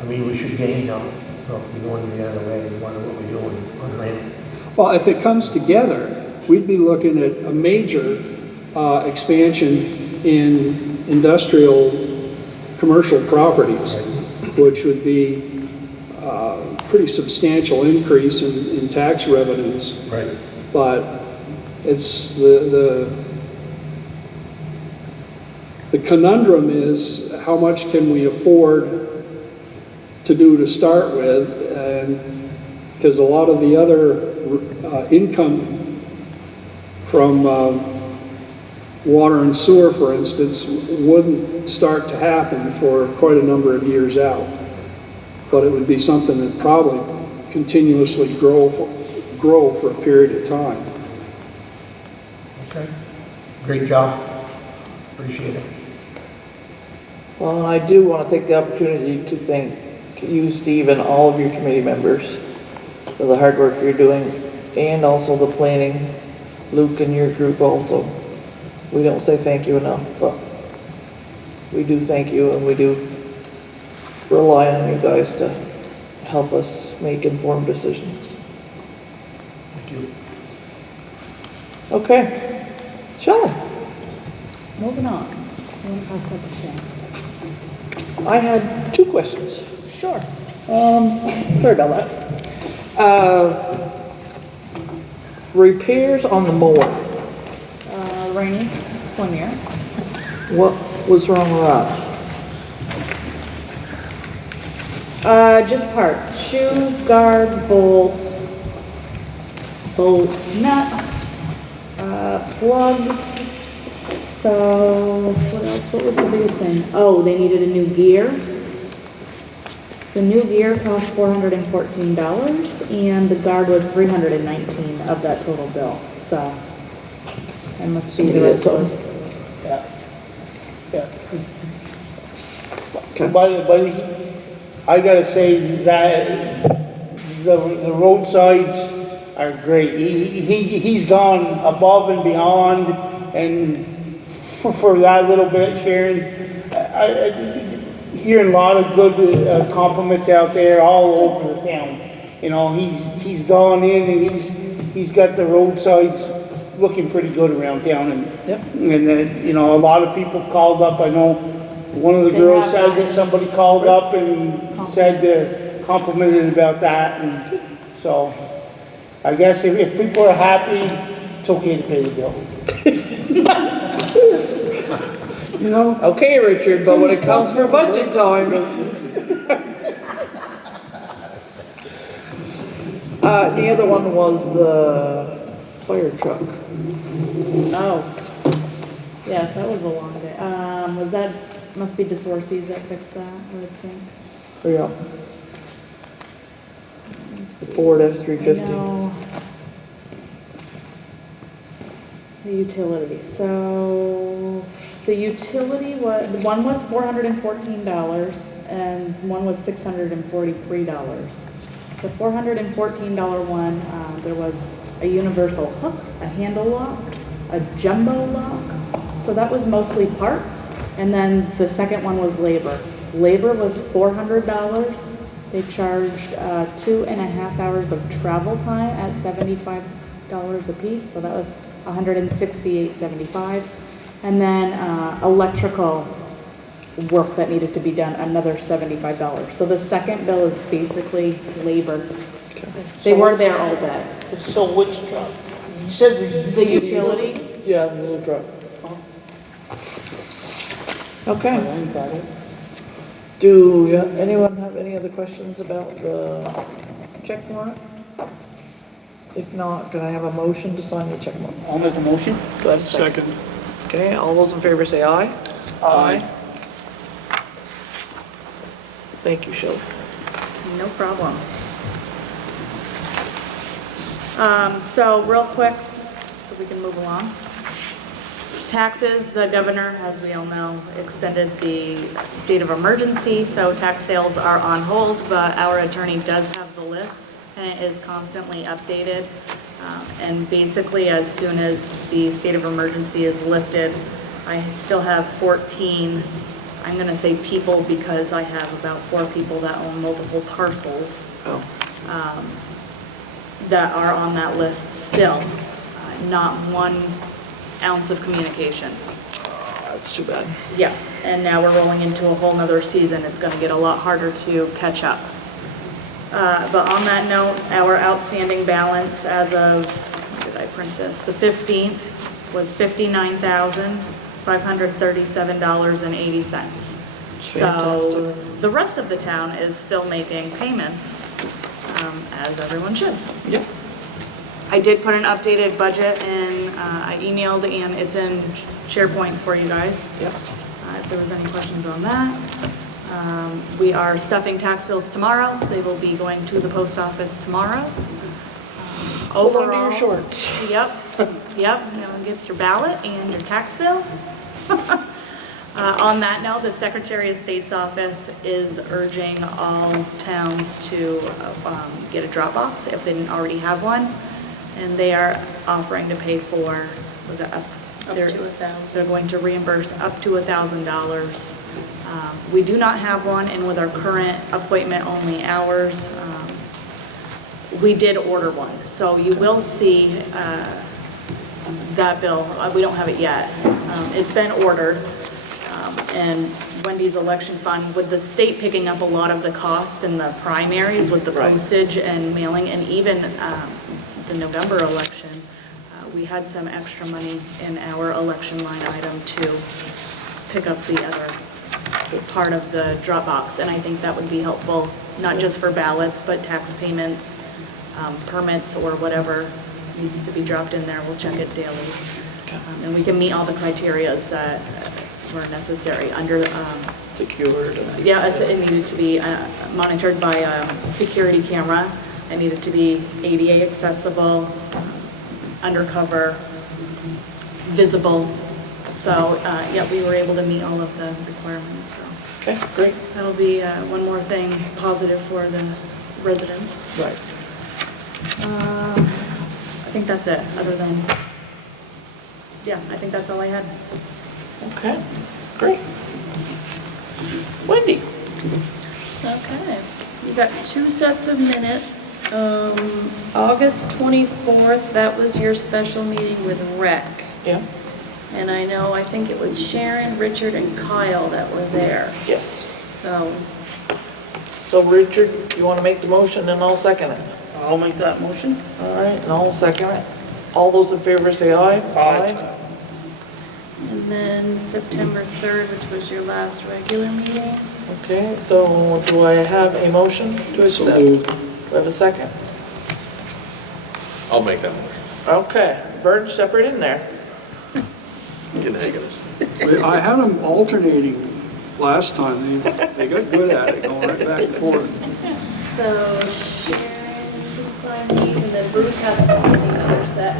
I mean, we should gain now. We're going the other way. We wonder what we're doing on land. Well, if it comes together, we'd be looking at a major expansion in industrial commercial properties, which would be a pretty substantial increase in tax revenues. Right. But it's the conundrum is how much can we afford to do to start with, and because a lot of the other income from water and sewer, for instance, wouldn't start to happen for quite a number of years out. But it would be something that probably continuously grow for a period of time. Okay. Great job. Appreciate it. Well, and I do want to take the opportunity to thank you, Steve, and all of your committee members for the hard work you're doing, and also the planning, Luke and your group also. We don't say thank you enough, but we do thank you, and we do rely on you guys to help us make informed decisions. Thank you. Okay. Shelley? Moving on. You want to pass that to Shannon? I had 2 questions. Sure. Sorry about that. Repairs on the mower. Rainy, one year. What was wrong with that? Just parts, shoes, guards, bolts, nuts, plugs. So, what else, what was the biggest thing? Oh, they needed a new gear. The new gear cost $414, and the guard was $319 of that total bill, so. I must be the right source. But I gotta say that the roadsides are great. He's gone above and beyond, and for that little bit, Sharon, I hearing a lot of good compliments out there all over the town. You know, he's gone in and he's got the roadsides looking pretty good around town, and you know, a lot of people called up. I know one of the girls said that somebody called up and said complimented about that, and so I guess if people are happy, it's okay to pay the bill. You know? Okay, Richard, but when it comes for budget time. The other one was the fire truck. Oh, yes, that was a long day. Was that, must be DeSorcies that fixed that, I would think. Yeah. The Ford F-350. No. The utility, so the utility was, one was $414 and one was $643. The $414 one, there was a universal hook, a handle lock, a jumbo lock. So that was mostly parts. And then the second one was labor. Labor was $400. They charged 2.5 hours of travel time at $75 a piece. So that was $168.75. And then electrical work that needed to be done, another $75. So the second bill is basically labor. They were there all day. So which truck? You said The utility? Yeah, the little truck. Okay. Do anyone have any other questions about the check warrant? If not, can I have a motion to sign the check warrant? I'll make a motion. Do I have a second? Okay, all those in favor say aye. Aye. Thank you, Shelley. No problem. So real quick, so we can move along. Taxes, the governor, as we all know, extended the state of emergency, so tax sales are on hold, but our attorney does have the list, and it is constantly updated. And basically, as soon as the state of emergency is lifted, I still have 14, I'm gonna say people because I have about 4 people that own multiple parcels that are on that list still. Not 1 ounce of communication. That's too bad. Yeah, and now we're rolling into a whole nother season. It's gonna get a lot harder to catch up. But on that note, our outstanding balance as of, when did I print this? The 15th was $59,537.80. So the rest of the town is still making payments, as everyone should. Yep. I did put an updated budget in, I emailed, and it's in SharePoint for you guys. Yep. If there was any questions on that. We are stuffing tax bills tomorrow. They will be going to the post office tomorrow. Hold on to your shorts. Yep, yep, you know, get your ballot and your tax bill. On that note, the Secretary of State's office is urging all towns to get a drop box if they didn't already have one. And they are offering to pay for, was it up to $1,000? They're going to reimburse up to $1,000. We do not have one, and with our current appointment-only hours, we did order one. So you will see that bill. We don't have it yet. It's been ordered, and Wendy's election fund, with the state picking up a lot of the cost in the primaries with the postage and mailing, and even the November election, we had some extra money in our election line item to pick up the other part of the drop box, and I think that would be helpful, not just for ballots, but tax payments, permits, or whatever needs to be dropped in there. We'll check it daily. And we can meet all the criterias that were necessary under, Secured. yeah, it needed to be monitored by a security camera. It needed to be ADA accessible, undercover, visible. So, yeah, we were able to meet all of the requirements, so. Okay, great. That'll be one more thing positive for the residents. Right. I think that's it, other than, yeah, I think that's all I had. Okay, great. Wendy? Okay, you got 2 sets of minutes. August 24th, that was your special meeting with Rec. Yeah. And I know, I think it was Sharon, Richard, and Kyle that were there. Yes. So, Richard, you want to make the motion and I'll second it? I'll make that motion. All right, and I'll second it. All those in favor say aye. Aye. and then September 3rd, which was your last regular meeting. Okay, so do I have a motion to accept? Do I have a second? I'll make that motion. Okay, Vern, step right in there. Get the hang of this. I had them alternating last time. They got good at it, going right back and forth. So Sharon can sign these, and then Bruce has to sign the other set.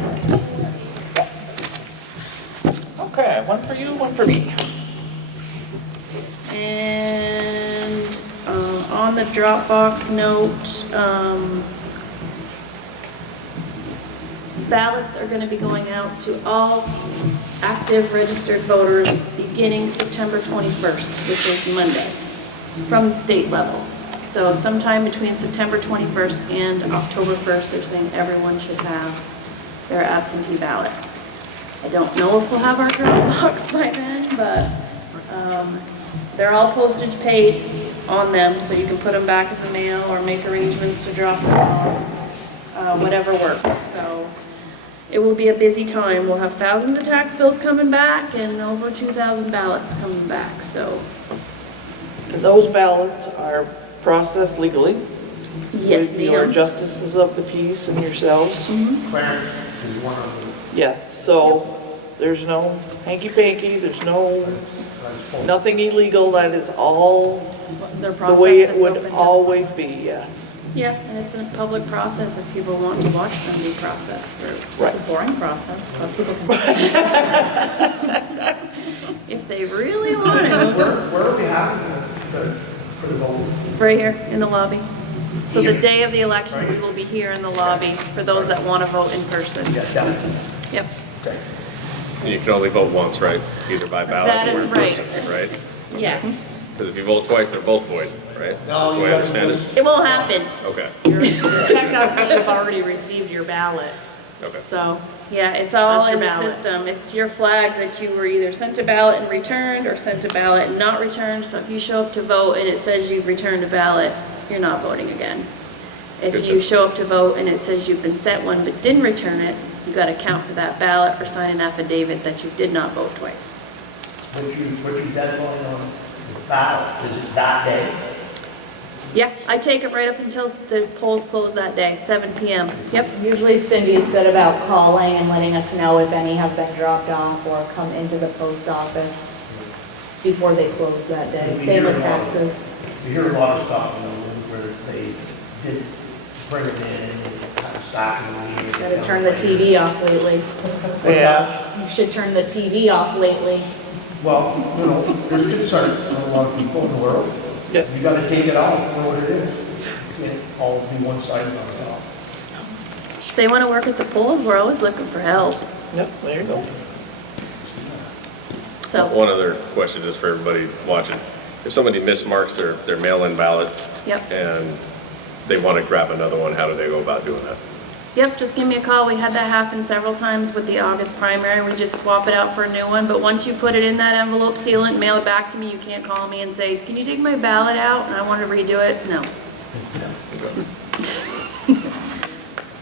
Okay, one for you, one for me. And on the Dropbox note, ballots are going to be going out to all active registered voters beginning September 21st, which is Monday, from the state level. So sometime between September 21st and October 1st, they're saying everyone should have their absentee ballot. I don't know if we'll have our Dropbox by then, but they're all postage paid on them, so you can put them back in the mail or make arrangements to drop them off, whatever works. So it will be a busy time. We'll have thousands of tax bills coming back and over 2,000 ballots coming back, so. And those ballots are processed legally? Yes, with your ma'am. justices of the peace and yourselves? Clarence is one of them. Yes, so there's no hanky-panky, there's nothing illegal, that is all Their the process way it that's would opened up. always be, yes. Yeah, and it's a public process if people want to watch them be processed through. Right. It's a boring process, but people can. If they really want to. Where are we having for the vote? Right here in the lobby. So the day of the election, we will be here in the lobby for those that want to vote in person. Yeah, definitely. Yep. Okay. And you can only vote once, right? Either by ballot That or is in right. person, right? Yes. Because if you vote twice, they're both void, right? No, That's the way I understand it? It won't happen. Okay, Check out that you've already received your ballot. okay. So, Yeah, it's all That's in your the ballot. system. It's your flag that you were either sent a ballot and returned or sent a ballot and not returned. So if you show up to vote and it says you've returned a ballot, you're not voting again. If Good you to- show up to vote and it says you've been sent one but didn't return it, you got to count for that ballot or sign an affidavit that you did not vote twice. What you deadline on the ballot, is it that day? Yeah, I take it right up until the polls close that day, 7 p.m. Yep. Usually Cindy's good about calling and letting us know if any have been dropped off or come into the post office before they close that day. We Same hear with a lot- taxes. You hear a lot of stuff, you know, where they did bring it in and kind of stacking it. Gotta turn the TV off lately. Yeah. You should turn the TV off lately. Well, you know, there's concern in a lot of people in the world. Yep. You gotta take it out, know what it is. You can't all be one-sided on it. If they want to work at the polls, we're always looking for help. Yep, there you go. So, One other question just for everybody watching. If somebody mismarks their mail-in ballot yep. and they want to grab another one, how do they go about doing that? Yep, just give me a call. We had that happen several times with the August primary. We just swap it out for a new one. But once you put it in that envelope, seal it, and mail it back to me, you can't call me and say, can you take my ballot out? And I want to redo it. No.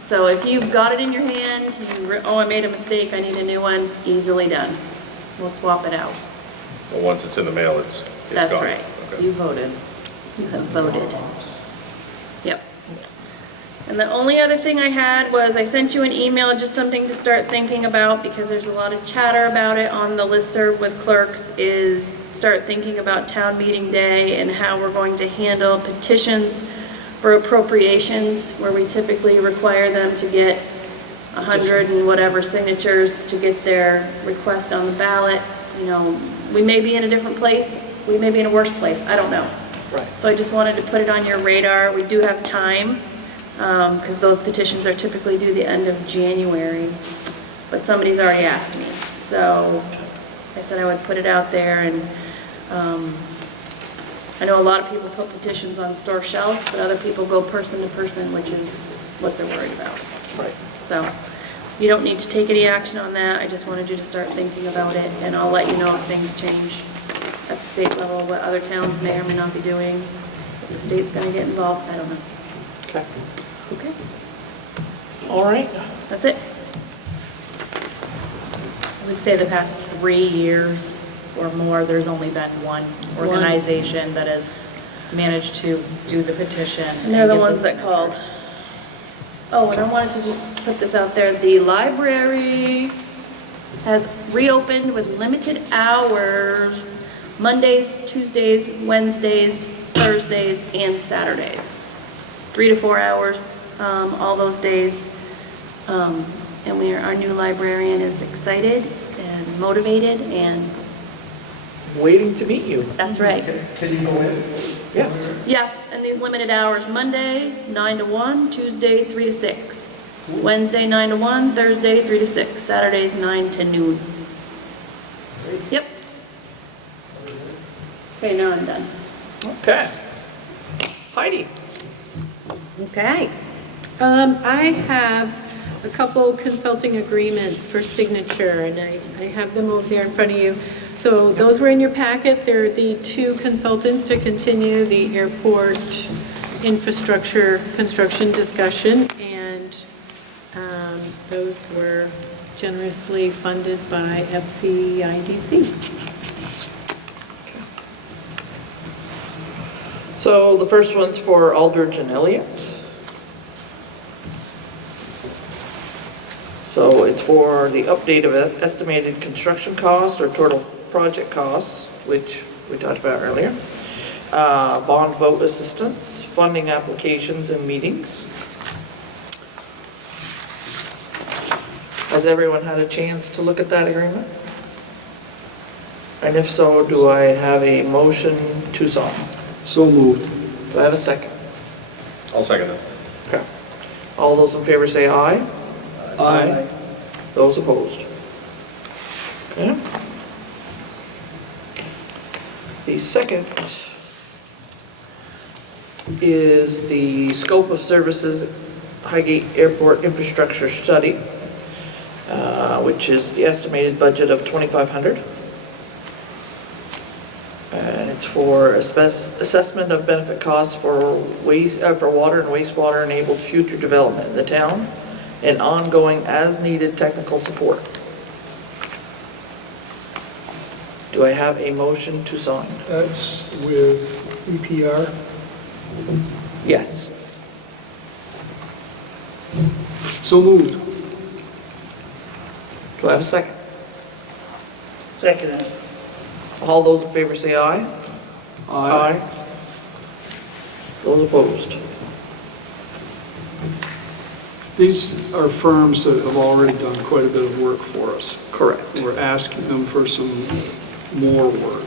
So if you've got it in your hand, oh, I made a mistake, I need a new one, easily done. We'll swap it out. Well, once it's in the mail, it's gone. That's right. Okay. You voted. You have voted. Yep. And the only other thing I had was I sent you an email, just something to start thinking about, because there's a lot of chatter about it on the listserv with clerks, is start thinking about town meeting day and how we're going to handle petitions for appropriations, where we typically require them to get 100 and whatever signatures to get their request on the ballot. You know, we may be in a different place, we may be in a worse place, I don't know. Right. So I just wanted to put it on your radar. We do have time, because those petitions are typically due the end of January, but somebody's already asked me. So I said I would put it out there, and I know a lot of people put petitions on store shelves, but other people go person to person, which is what they're worried about. Right. So you don't need to take any action on that. I just wanted you to start thinking about it, and I'll let you know if things change at the state level, what other towns may or may not be doing. If the state's going to get involved, I don't know. Okay. Okay, All right. that's it. I would say the past 3 years or more, there's only been one organization that has managed to do the petition. And they're the get ones that signatures. called. Oh, and I wanted to just put this out there. The library has reopened with limited hours, Mondays, Tuesdays, Wednesdays, Thursdays, and Saturdays. 3 to 4 hours, all those days. And our new librarian is excited and motivated, and Waiting to meet you. that's right. Can you go in? Yeah. Yeah, and these limited hours, Monday, 9 to 1, Tuesday, 3 to 6. Wednesday, 9 to 1, Thursday, 3 to 6, Saturdays, 9 to noon. Yep. Okay, now I'm done. Okay. Heidi. Okay. I have a couple consulting agreements for signature, and I have them over there in front of you. So those were in your packet. They're the two consultants to continue the airport infrastructure construction discussion, and those were generously funded by FCIDC. So the first one's for Aldridge and Elliott. So it's for the update of estimated construction costs or total project costs, which we talked about earlier. Bond vote assistance, funding applications and meetings. Has everyone had a chance to look at that agreement? And if so, do I have a motion to sign? So moved. Do I have a second? I'll second that. Okay. All those in favor say aye. Aye. Those opposed? Okay. The second is the scope of services Highgate Airport Infrastructure Study, which is the estimated budget of $2,500. And it's for assessment of benefit costs for water and wastewater enabled future development in the town, and ongoing as-needed technical support. Do I have a motion to sign? That's with EPR. Yes. So moved. Do I have a second? Second. All those in favor say aye. Aye. Those opposed? These are firms that have already done quite a bit of work for us. Correct. We're asking them for some more work.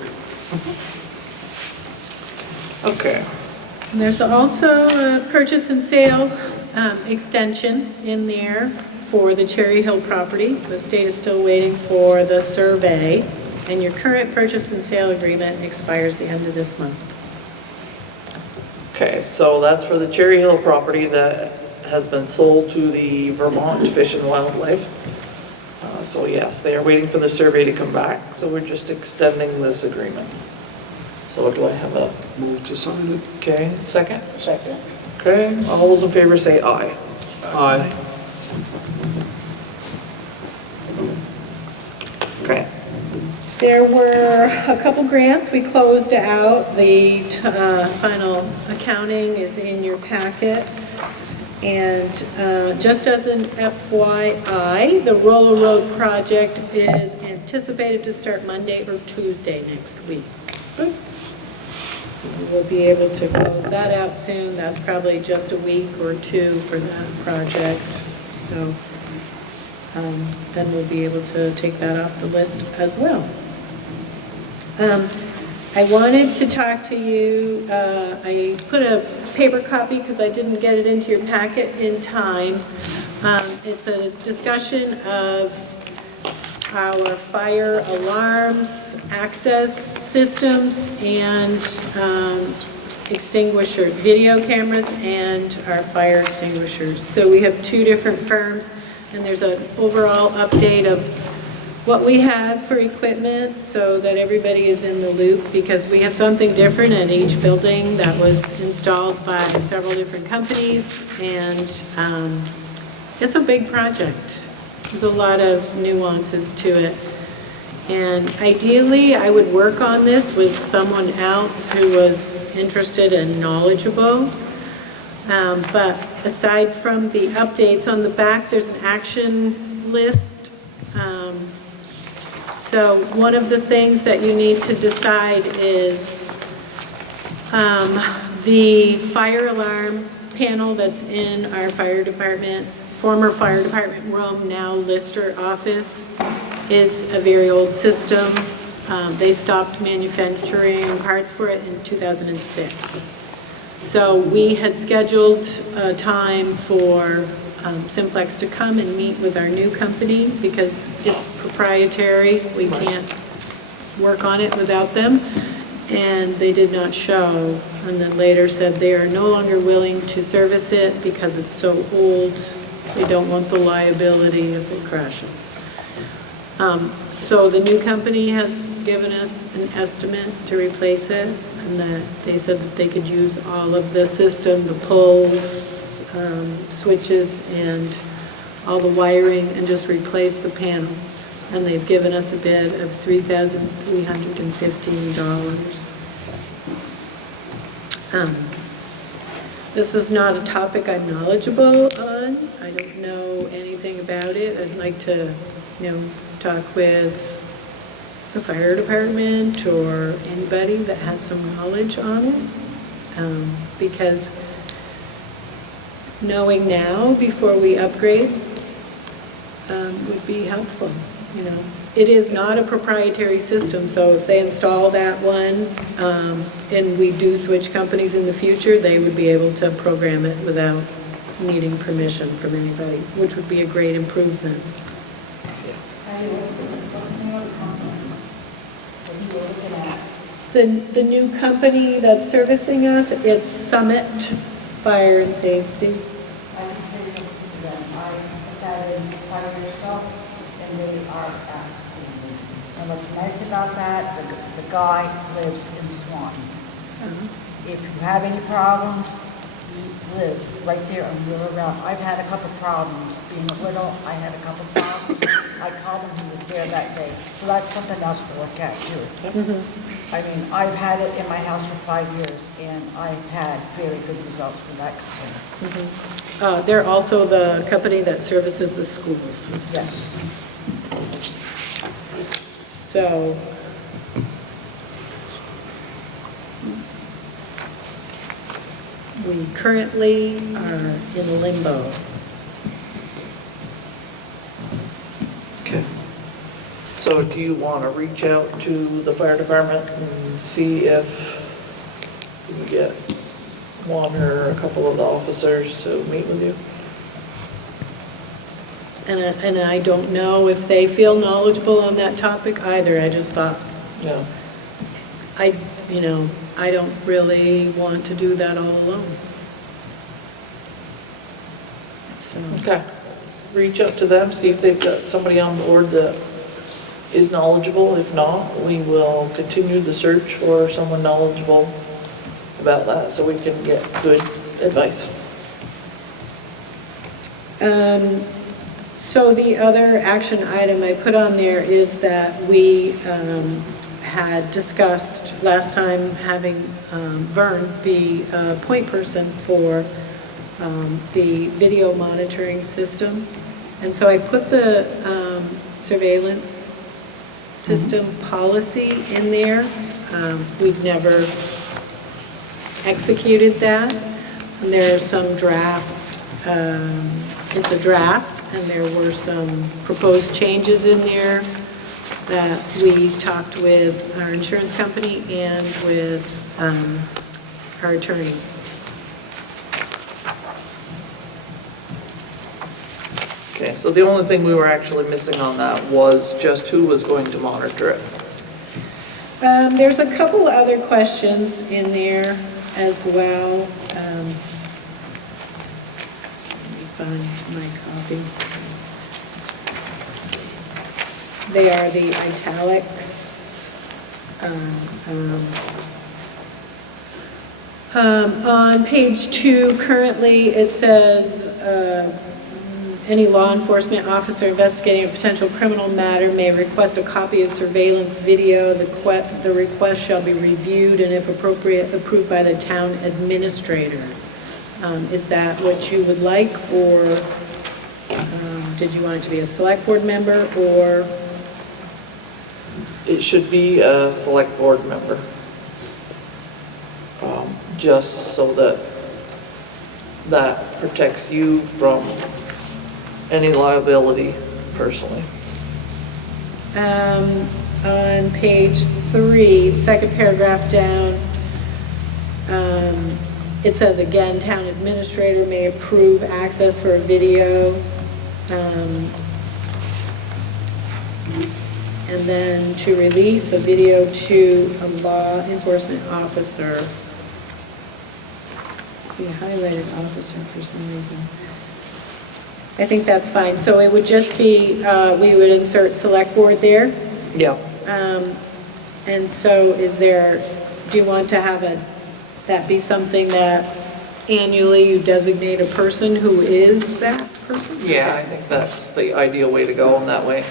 Okay. And there's also a purchase and sale extension in there for the Cherry Hill property. The state is still waiting for the survey, and your current purchase and sale agreement expires the end of this month. Okay, so that's for the Cherry Hill property that has been sold to the Vermont Fish and Wildlife. So yes, they are waiting for the survey to come back, so we're just extending this agreement. So do I have a, Move to sign it. okay, second? Second. Okay, all those in favor say aye. Aye. Okay. There were a couple grants we closed out. The final accounting is in your packet. And just as an FYI, the Roller Road project is anticipated to start Monday or Tuesday next week. So we'll be able to close that out soon. That's probably just a week or two for that project. So then we'll be able to take that off the list as well. I wanted to talk to you, I put a paper copy because I didn't get it into your packet in time. It's a discussion of our fire alarms, access systems, and extinguishers, video cameras, and our fire extinguishers. So we have two different firms, and there's an overall update of what we have for equipment so that everybody is in the loop, because we have something different in each building that was installed by several different companies, and it's a big project. There's a lot of nuances to it. And ideally, I would work on this with someone else who was interested and knowledgeable. But aside from the updates on the back, there's an action list. So one of the things that you need to decide is the fire alarm panel that's in our fire department, former fire department room, now Lister office, is a very old system. They stopped manufacturing parts for it in 2006. So we had scheduled a time for Simplex to come and meet with our new company because it's proprietary. We can't work on it without them. And they did not show. And then later said they are no longer willing to service it because it's so old. They don't want the liability if it crashes. So the new company has given us an estimate to replace it, and that they said that they could use all of the system, the pulls, switches, and all the wiring, and just replace the panel. And they've given us a bid of $3,315. This is not a topic I'm knowledgeable on. I don't know anything about it. I'd like to, talk with the fire department or anybody that has some knowledge on it, because knowing now before we upgrade would be helpful. It is not a proprietary system, so if they install that one and we do switch companies in the future, they would be able to program it without needing permission from anybody, which would be a great improvement. The new company that's servicing us, it's Summit Fire and Safety. I can say something to them. I had it 5 years ago, and they are outstanding. And what's nice about that, the guy lives in Swanton. If you have any problems, he lives right there on Wheeler Route. I've had a couple problems. Being little, I had a couple problems. I called him, he was there that day. So that's something else to look at too. I mean, I've had it in my house for 5 years, and I've had very good results from that company. They're also the company that services the school system. Yes. So, we currently are in limbo. Okay. So do you want to reach out to the fire department and see if you can get one or a couple of the officers to meet with you? And I don't know if they feel knowledgeable on that topic either. I just thought, Yeah. I don't really want to do that all alone. So, Okay. Reach out to them, see if they've got somebody on board that is knowledgeable. If not, we will continue the search for someone knowledgeable about that so we can get good advice. So the other action item I put on there is that we had discussed last time having Vern be a point person for the video monitoring system. And so I put the surveillance system policy in there. We've never executed that. And there are some draft, it's a draft, and there were some proposed changes in there that we talked with our insurance company and with our attorney. Okay, so the only thing we were actually missing on that was just who was going to monitor it. There's a couple other questions in there as well. Let me find my copy. They are the italics. On page 2, currently, it says, any law enforcement officer investigating a potential criminal matter may request a copy of surveillance video. The request shall be reviewed and, if appropriate, approved by the town administrator. Is that what you would like, or did you want it to be a select board member, or? It should be a select board member. Just so that protects you from any liability personally. On page 3, second paragraph down, it says again, town administrator may approve access for a video. And then to release a video to a law enforcement officer. We highlighted officer for some reason. I think that's fine. So it would just be, we would insert select board there. Yeah. And so is there, do you want to have that be something that annually you designate a person who is that person? Yeah, I think that's the ideal way to go in that way.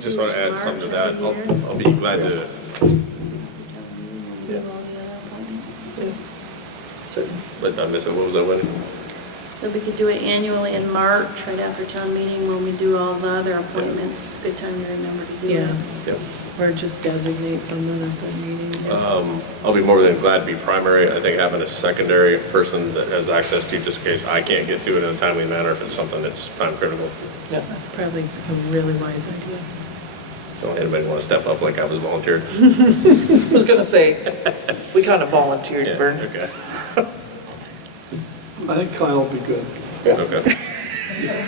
Just want to add something to that. I'll be glad to. Yeah. But I'm missing, what was that, Wendy? So we could do it annually in March, right after town meeting, when we do all the other appointments. It's a good time to remember to do it. Yeah. Or just designate someone at the meeting. I'll be more than glad to be primary. I think having a secondary person that has access to, just in case I can't get to it in a timely manner if it's something that's time critical. Yeah, that's probably a really wise idea. So anybody want to step up like I was volunteered? I was gonna say, we kind of volunteered, Yeah, Vern. okay. I think Kyle will be good. Okay. Yeah,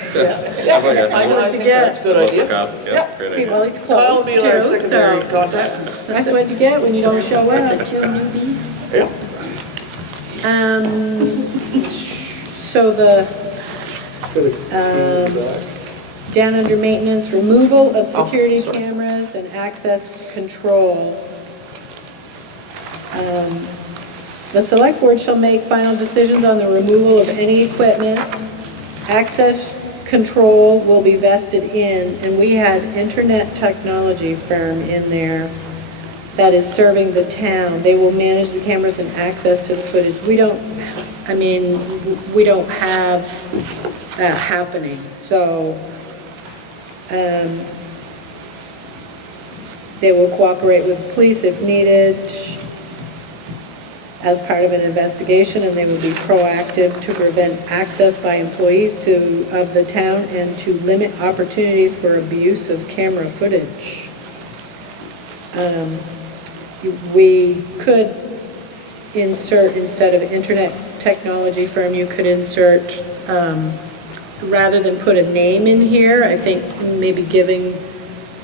I think that's a good idea. Yeah, great idea. Well, he's Kyle will close be our too, secondary so contact. that's what you get when you don't show The up. 2 newbies. Yeah. So the, down under maintenance, removal of security sorry. cameras and access control. The select board shall make final decisions on the removal of any equipment. Access control will be vested in, and we had internet technology firm in there that is serving the town. They will manage the cameras and access to the footage. We don't have that happening, so they will cooperate with the police if needed as part of an investigation, and they will be proactive to prevent access by employees of the town and to limit opportunities for abuse of camera footage. We could insert, instead of internet technology firm, you could insert, rather than put a name in here, I think maybe giving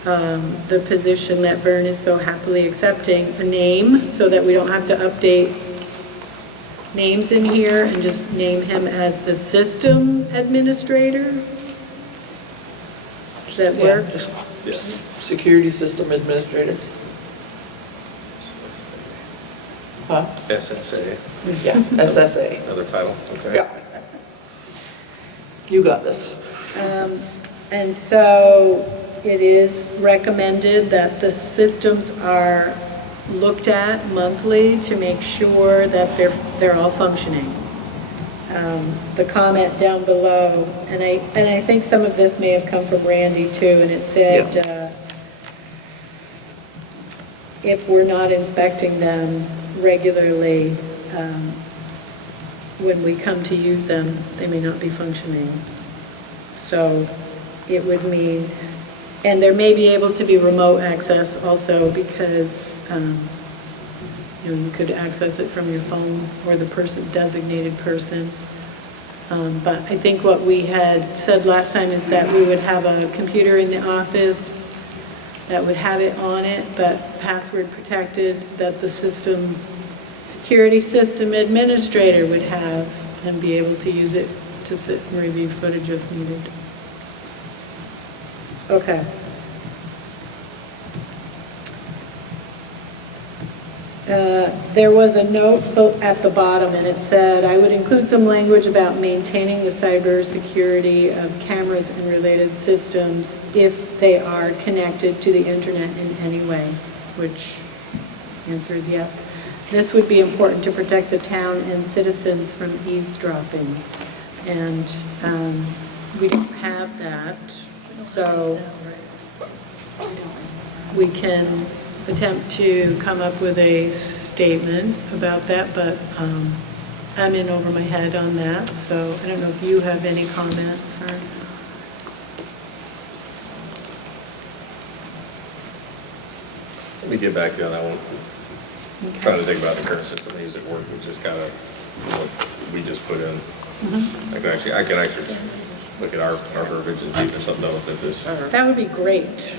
the position that Vern is so happily accepting a name so that we don't have to update names in here and just name him as the system administrator? Does that work? Security system administrator. Huh? SSA, Yeah, SSA. another title, okay. Yeah. You got this. And so it is recommended that the systems are looked at monthly to make sure that they're all functioning. The comment down below, and I think some of this may have come from Randy too, and it said, if we're not inspecting them regularly, when we come to use them, they may not be functioning. So it would mean, and there may be able to be remote access also because, you could access it from your phone or the designated person. But I think what we had said last time is that we would have a computer in the office that would have it on it, but password protected, that the security system administrator would have and be able to use it to sit and review footage if needed. Okay. There was a note at the bottom, and it said, I would include some language about maintaining the cybersecurity of cameras and related systems if they are connected to the internet in any way, which answer is yes. This would be important to protect the town and citizens from eavesdropping. And we don't have that, so we can attempt to come up with a statement about that, but I'm in over my head on that, so I don't know if you have any comments, Fern? Let me get back to you on that one. Okay. Trying to think about the current system we use at work, which is kind of what we just put in. I can actually look at our verbiage and see if there's something else that this. That would be great.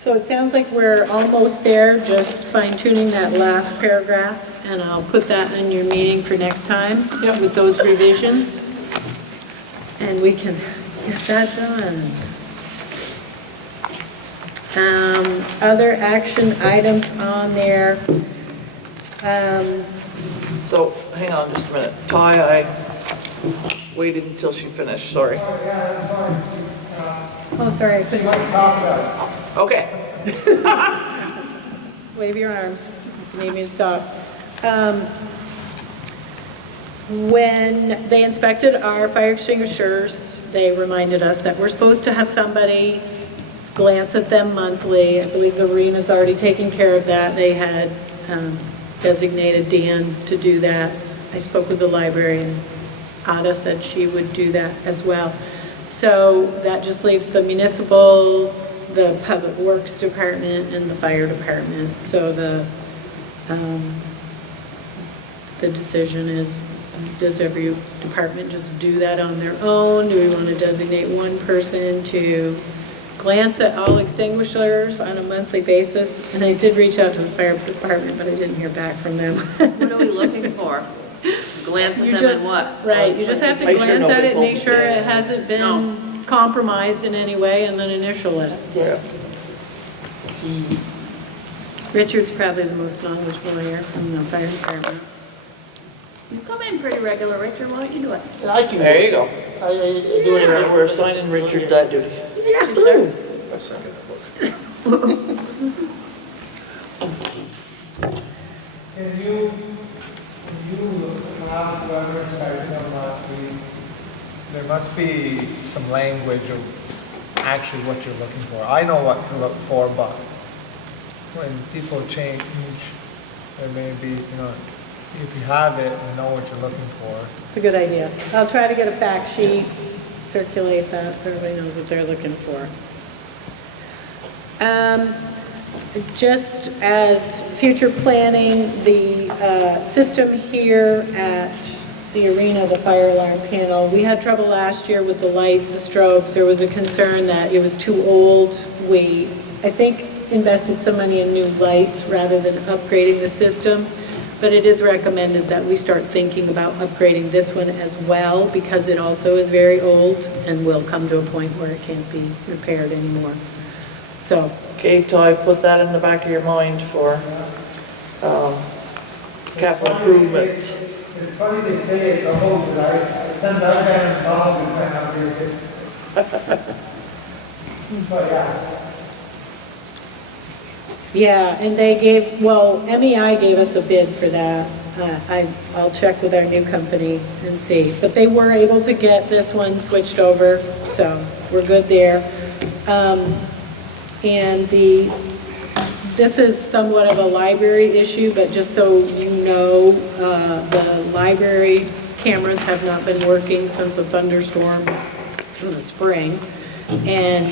So it sounds like we're almost there, just fine tuning that last paragraph, and I'll put that in your meeting for next time with those revisions. And we can get that done. Other action items on there. So, hang on just a minute. Ty, I waited until she finished, sorry. Oh, sorry, I couldn't. Okay. Wave your arms if you need me to stop. When they inspected our fire extinguishers, they reminded us that we're supposed to have somebody glance at them monthly. I believe the arena's already taken care of that. They had designated Dan to do that. I spoke with the library, and Ada said she would do that as well. So that just leaves the municipal, the public works department, and the fire department. So the decision is, does every department just do that on their own? Do we want to designate one person to glance at all extinguishers on a monthly basis? And I did reach out to the fire department, but I didn't hear back from them. What are we looking for? Glance at them and what? Right, you just have to Make sure glance at nobody it, make sure it hasn't been compromised in any way, and then initial it. Yeah. Richard's probably the most knowledgeable here from the fire department. You come in pretty regular, Richard, why don't you do it? There you go. I do it, we're assigning Richard that duty. Yeah, sure. I second that motion. Can you have whoever started them last week, there must be some language of actually what you're looking for. I know what to look for, but when people change, there may be, if you have it, you know what you're looking for. It's a good idea. I'll try to get a fact sheet, circulate that so everybody knows what they're looking for. Just as future planning, the system here at the arena, the fire alarm panel, we had trouble last year with the lights, the strobes. There was a concern that it was too old. I think invested some money in new lights rather than upgrading the system. But it is recommended that we start thinking about upgrading this one as well, because it also is very old and will come to a point where it can't be repaired anymore. So, Okay, Ty, put that in the back of your mind for capital improvements. It's funny they say it's old, but since I've been involved, it's been out here too. But yeah. yeah, and they gave, well, MEI gave us a bid for that. I'll check with our new company and see. But they were able to get this one switched over, so we're good there. And this is somewhat of a library issue, but just so you know, the library cameras have not been working since a thunderstorm in the spring. And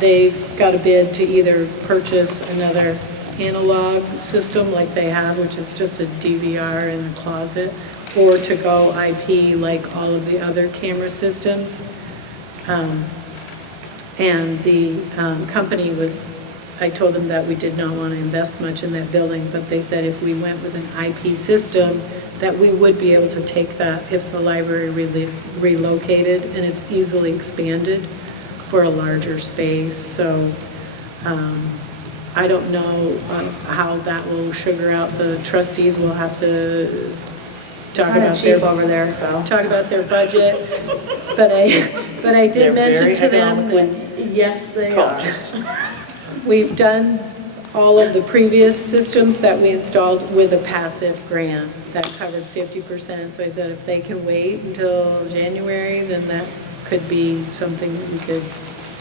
they've got a bid to either purchase another analog system like they have, which is just a DVR in the closet, or to go IP like all of the other camera systems. And the company was, I told them that we did not want to invest much in that building, but they said if we went with an IP system, that we would be able to take that if the library relocated, and it's easily expanded for a larger space. So I don't know how that will sugar out. The trustees will have to talk about cheap over there, so. talk about their budget. But I did mention to them that, yes, they are. We've done all of the previous systems that we installed with a passive grant that covered 50%. So I said if they can wait until January, then that could be something that we could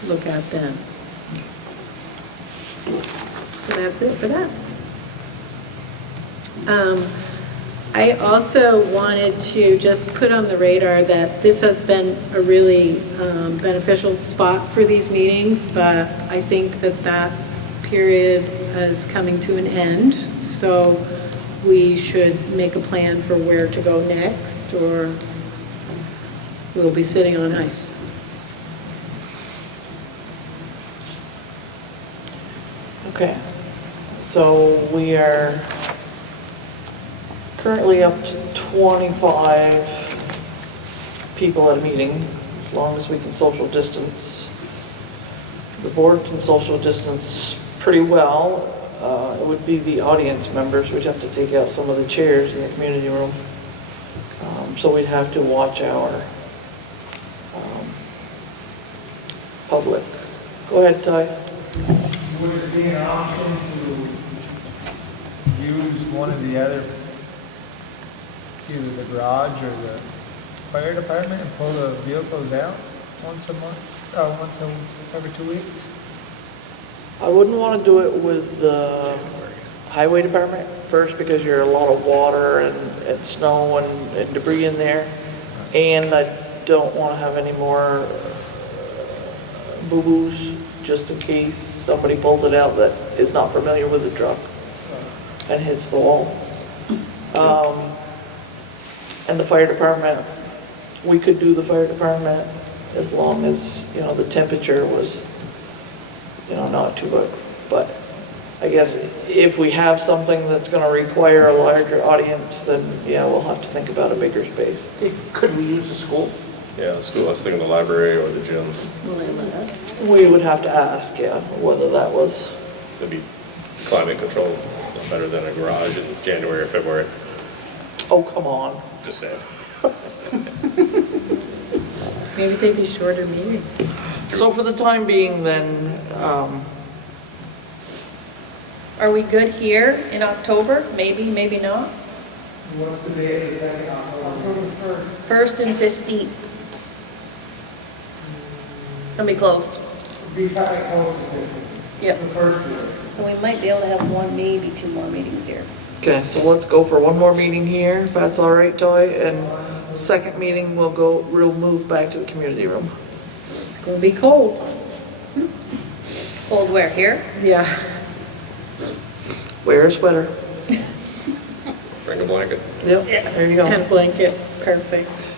look at then. So that's it for that. I also wanted to just put on the radar that this has been a really beneficial spot for these meetings, but I think that that period is coming to an end, so we should make a plan for where to go next, or we'll be sitting on ice. Okay, so we are currently up to 25 people at a meeting, as long as we can social distance. The board can social distance pretty well. It would be the audience members. We'd have to take out some of the chairs in the community room. So we'd have to watch our public. Go ahead, Ty. Would it be an option to use one of the other, either the garage or the fire department, and pull the vehicles out once every 2 weeks? I wouldn't want to do it with the highway department first, because you're a lot of water and snow and debris in there. And I don't want to have any more boo-boos, just in case somebody pulls it out that is not familiar with the truck and hits the wall. And the fire department, we could do the fire department as long as, the temperature was, not too good. But I guess if we have something that's going to require a larger audience, then yeah, we'll have to think about a bigger space. Could we use the school? Yeah, the school, I was thinking the library or the gym. We would have to ask, yeah, whether that was. It'd be climate controlled, better than a garage in January or February. Oh, come on. Just saying. Maybe they'd be shorter meetings. So for the time being then, Are we good here in October? Maybe, maybe not. What's the date of the second October? 1st and 15th. Gonna be close. Be kind of close to Yep. the first year. So we might be able to have one, maybe two more meetings here. okay, so let's go for one more meeting here, if that's all right, Toy, and second meeting we'll move back to the community room. It's gonna be cold. Cold where, here? Yeah. Wear a sweater. Bring a blanket. Yep, there you go. And blanket, perfect.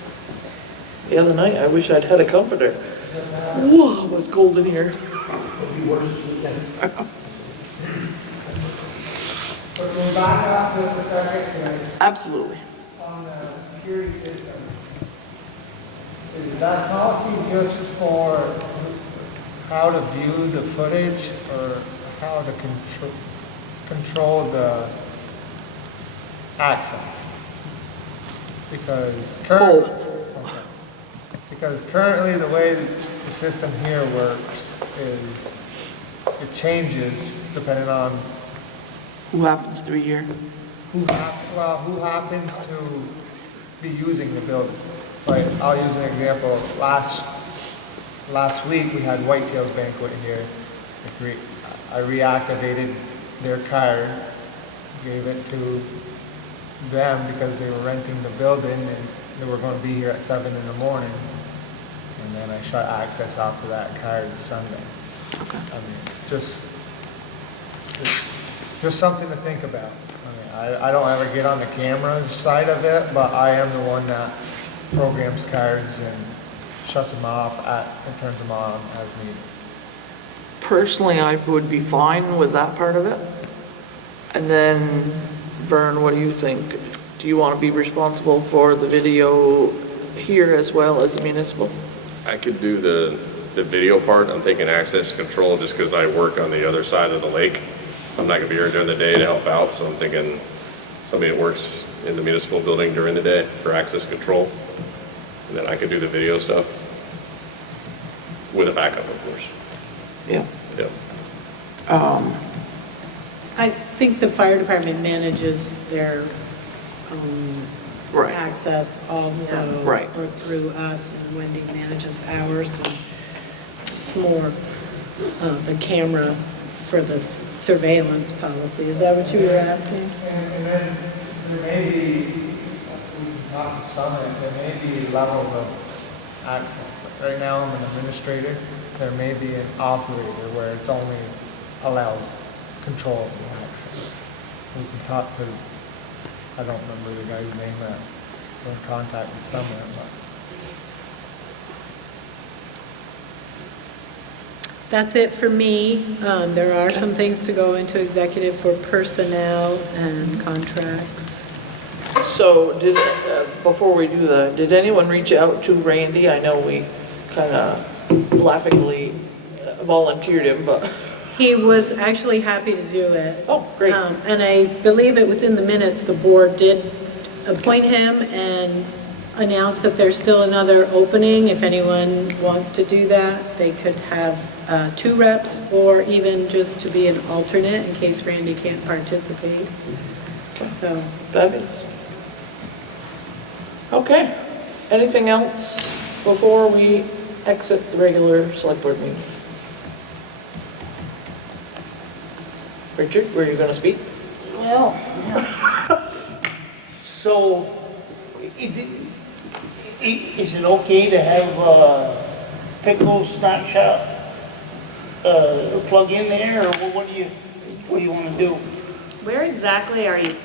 The other night, I wish I'd had a comforter. Whoa, it was cold in here. It'll be worse this weekend. But we're back up to the second Absolutely. on the security system. Is that policy just for how to view the footage or how to control the access? Because currently the way the system here works is it changes depending on Who happens to be here? who happens to be using the building. Like, I'll use an example. Last week, we had Whitetails Banquet here. I reactivated their card, gave it to them because they were renting the building and they were going to be here at 7 in the morning. And then I shut access off to that card Sunday. Okay. I mean, just something to think about. I mean, I don't ever get on the camera side of it, but I am the one that programs cards and shuts them off and turns them on as needed. Personally, I would be fine with that part of it. And then, Vern, what do you think? Do you want to be responsible for the video here as well as the municipal? I could do the video part. I'm thinking access control just because I work on the other side of the lake. I'm not gonna be here during the day to help out, so I'm thinking somebody that works in the municipal building during the day for access control. And then I could do the video stuff with a backup, of course. Yeah. Yeah. I think the fire department manages their Right. access also. Yeah. Right. Or through us, and Wendy manages ours. And it's more the camera for the surveillance policy. Is that what you were asking? And then there may be, not summit, there may be levels of access. Right now I'm an administrator. There may be an operator where it's only allows control of the access. We can talk to, I don't remember the guy's name that we're in contact with somewhere, but. That's it for me. There are some things to go into executive for personnel and contracts. So before we do that, did anyone reach out to Randy? I know we kind of laughingly volunteered him, but. He was actually happy to do it. Oh, great. And I believe it was in the minutes, the board did appoint him and announce that there's still another opening. If anyone wants to do that, they could have 2 reps or even just to be an alternate in case Randy can't participate. So. Fabulous. Okay. Anything else before we exit the regular select board meeting? Richard, were you going to speak? Well, so, is it okay to have pickle snack shop plug in there, or what do you want to do? Where exactly are you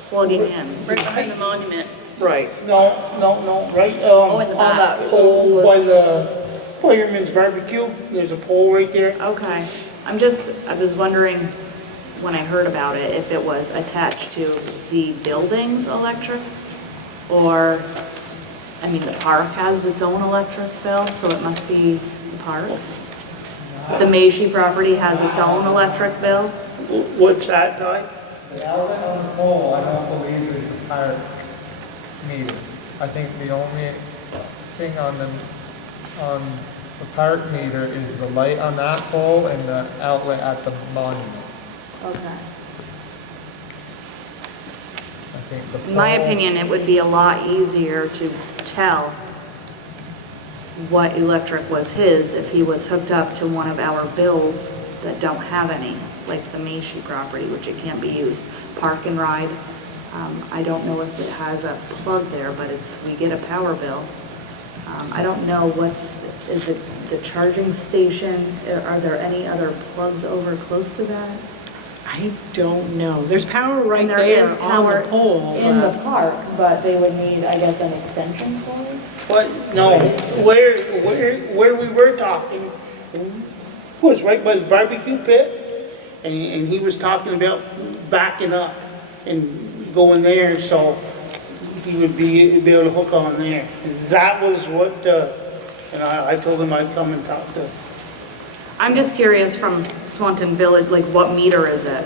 plugging in? Right behind the monument. Right. No, right, In the on back. that pole by that's- the Fireman's Barbecue, there's a pole right there. Okay. I was wondering when I heard about it, if it was attached to the building's electric or, I mean, the park has its own electric bill, so it must be the park. The Maishi property has its own electric bill. What's that, Ty? The outlet on the pole, I don't believe is the park meter. I think the only thing on the park meter is the light on that pole and the outlet at the monument. Okay. I think the pole. In my opinion, it would be a lot easier to tell what electric was his if he was hooked up to one of our bills that don't have any, like the Maishi property, which it can't be used. Park and Ride, I don't know if it has a plug there, but we get a power bill. I don't know is it the charging station? Are there any other plugs over close to that? I don't know. There's power right And there there is on power the pole. in the park, but they would need, I guess, an extension cord? What, no, where we were talking, was right by the barbecue pit, and he was talking about backing up and going there, so he would be able to hook on there. That was what, and I told him I'd come and talk to. I'm just curious from Swanton Village, like what meter is it?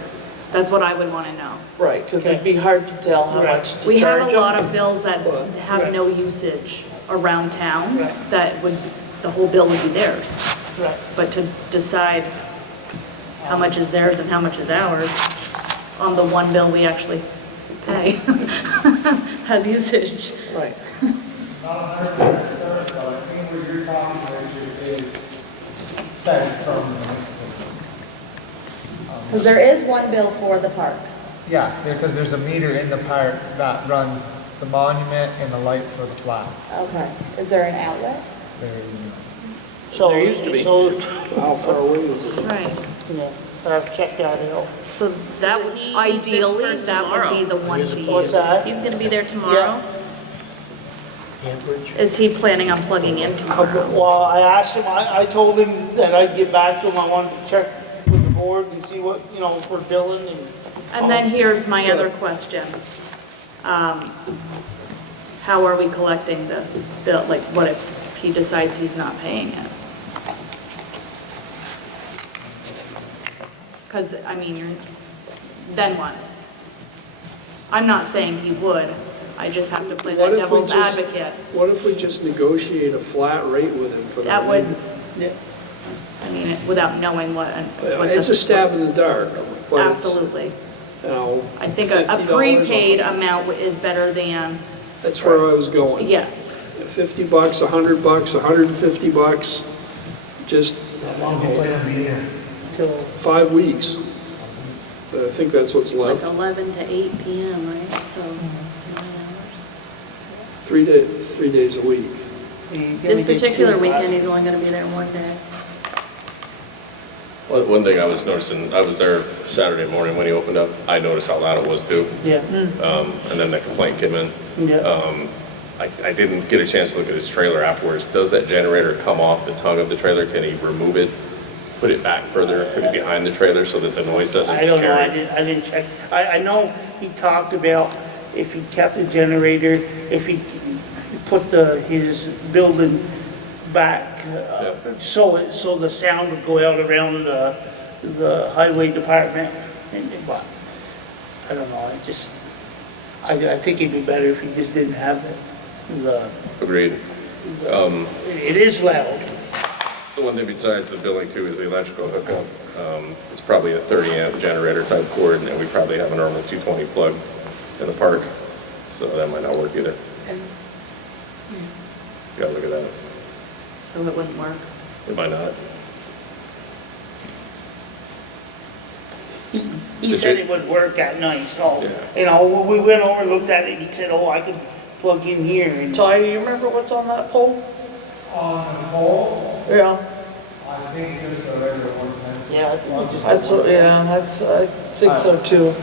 That's what I would want to know. Right, because it'd be hard to tell how much to We have charge a lot them. of bills that have Right. no usage around town, Right. that would, the whole bill would be theirs. Right. But to decide how much is theirs and how much is ours on the one bill we actually pay has usage. Right. Not 100% certain, but I think what you're talking about is set from the municipal. Because there is one bill for the park. Yes, because there's a meter in the park that runs the monument and the light for the flag. Okay. Is there an outlet? There isn't. So, There used to be. So, How far away is it? Right. yeah, I've checked that out. So that would, He ideally, needs this for that would be the one to What's use. that? He's gonna be there tomorrow. Is he planning on plugging in tomorrow? Well, I asked him, I told him that I'd get back to him, I wanted to check with the board and see what, you know, if we're billing and. And then here's my other question. How are we collecting this bill? Like, what if he decides he's not paying it? Because, I mean, then what? I'm not saying he would, I just have to play What that if we devil's just- advocate. What if we just negotiate a flat rate with him for That that? would, Yeah. I mean, without knowing what. It's a stab in the dark. but it's, Absolutely. You know, I think a $50 prepaid amount is better than, That's where I was going. yes. $50, $100, $150, just Till 5 weeks. I think that's what's Like left. 11 to 8 PM, right? So 9 hours. 3 days a week. This particular weekend, he's only gonna be there one day. Well, one thing I was noticing, I was there Saturday morning when he opened up, I noticed how loud it was too. Yeah, And then the complaint came in. yeah. I didn't get a chance to look at his trailer afterwards. Does that generator come off the tongue of the trailer? Can he remove it, put it back further, put it behind the trailer so that the noise doesn't I don't know, carry? I didn't check. I know he talked about if he kept the generator, if he put his building back, so the sound would go out around the highway department. But I don't know, I think it'd be better if he just didn't have Agreed. it is loud. The one thing besides the billing too is the electrical hookup. It's probably a 30 amp generator type cord, and we probably have a normal 220 plug in the park, so that might not work either. Gotta look at that. So it wouldn't work. It might not. He said it would work at night, so, you know, we went over, looked at it, and he said, oh, I could plug in here and. Ty, do you remember what's on that pole? On the pole, Yeah, I think just a regular 110. Yeah, I think just. that's what, I think so too,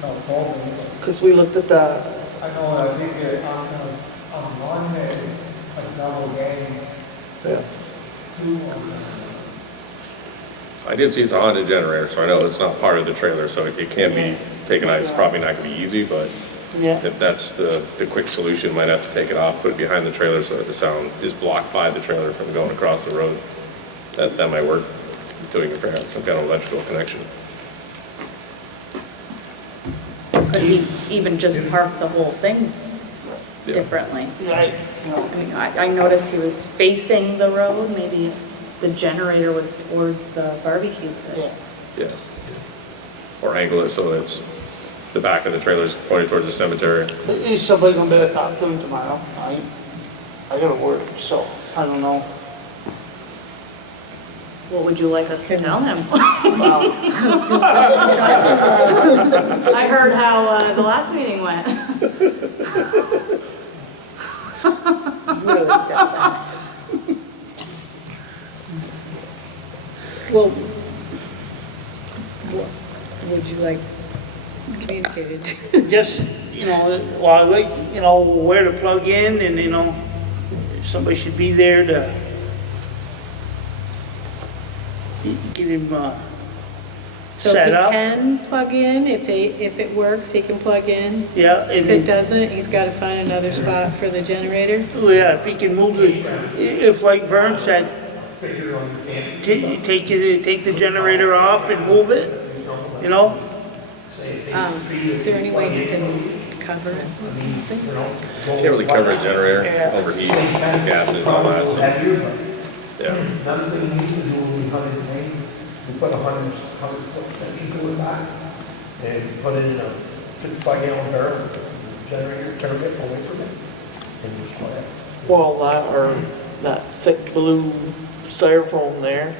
No, pole. because we looked at that. I know, I think that on one day, a double game, Yeah. 2 on that. I did see it's a Honda generator, so I know it's not part of the trailer, so it can be taken out. It's probably not gonna be easy, but Yeah. if that's the quick solution, might have to take it off, put it behind the trailer so that the sound is blocked by the trailer from going across the road. That might work, until we can figure out some kind of electrical connection. Could he even just park the whole thing Yeah. differently? Right, I mean, I noticed he was facing the road, maybe the generator was towards the barbecue yeah. pit. Yeah. Or angle it so it's the back of the trailer's pointed towards the cemetery. Is somebody gonna be able to talk to him tomorrow? I gotta work, so, I don't know. What would you like us to tell him? Well, I heard how the last meeting went. Really definitely. Well, what would you like communicated? just, you know, while I wait, you know, where to plug in and, you know, somebody should be there to get him, So set he up. can plug in, if it works, he can plug in. Yeah, If it and, doesn't, he's got to find another spot for the generator. yeah, if he can move it, if like Vern said, take the generator off and move it, you know? Is there any way he can cover it with something? Can't really cover a generator, overheat, gases, all that, so, yeah. Another thing we need to do when we hunt in Maine, we put a 100-foot extension to it back, and put it in a 55-gallon barrel, generator, turn it away from it, and just try it. Well, that or that thick blue styrofoam there,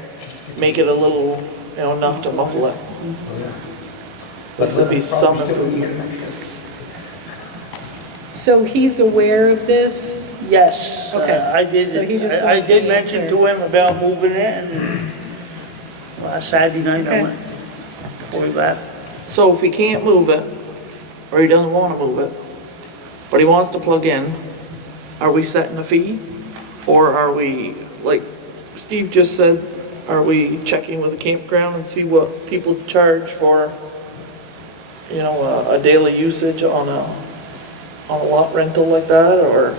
make it a little, enough to muffle it. There'll be some improvement. So he's aware of this? Yes, Okay. I did, So he just I wants did an mention answer. to him about moving it, and last Saturday night I Okay. went, before we left. So if he can't move it, or he doesn't want to move it, but he wants to plug in, are we setting a fee? Or are we, like Steve just said, are we checking with the campground and see what people charge for, a daily usage on a lot rental like that, or?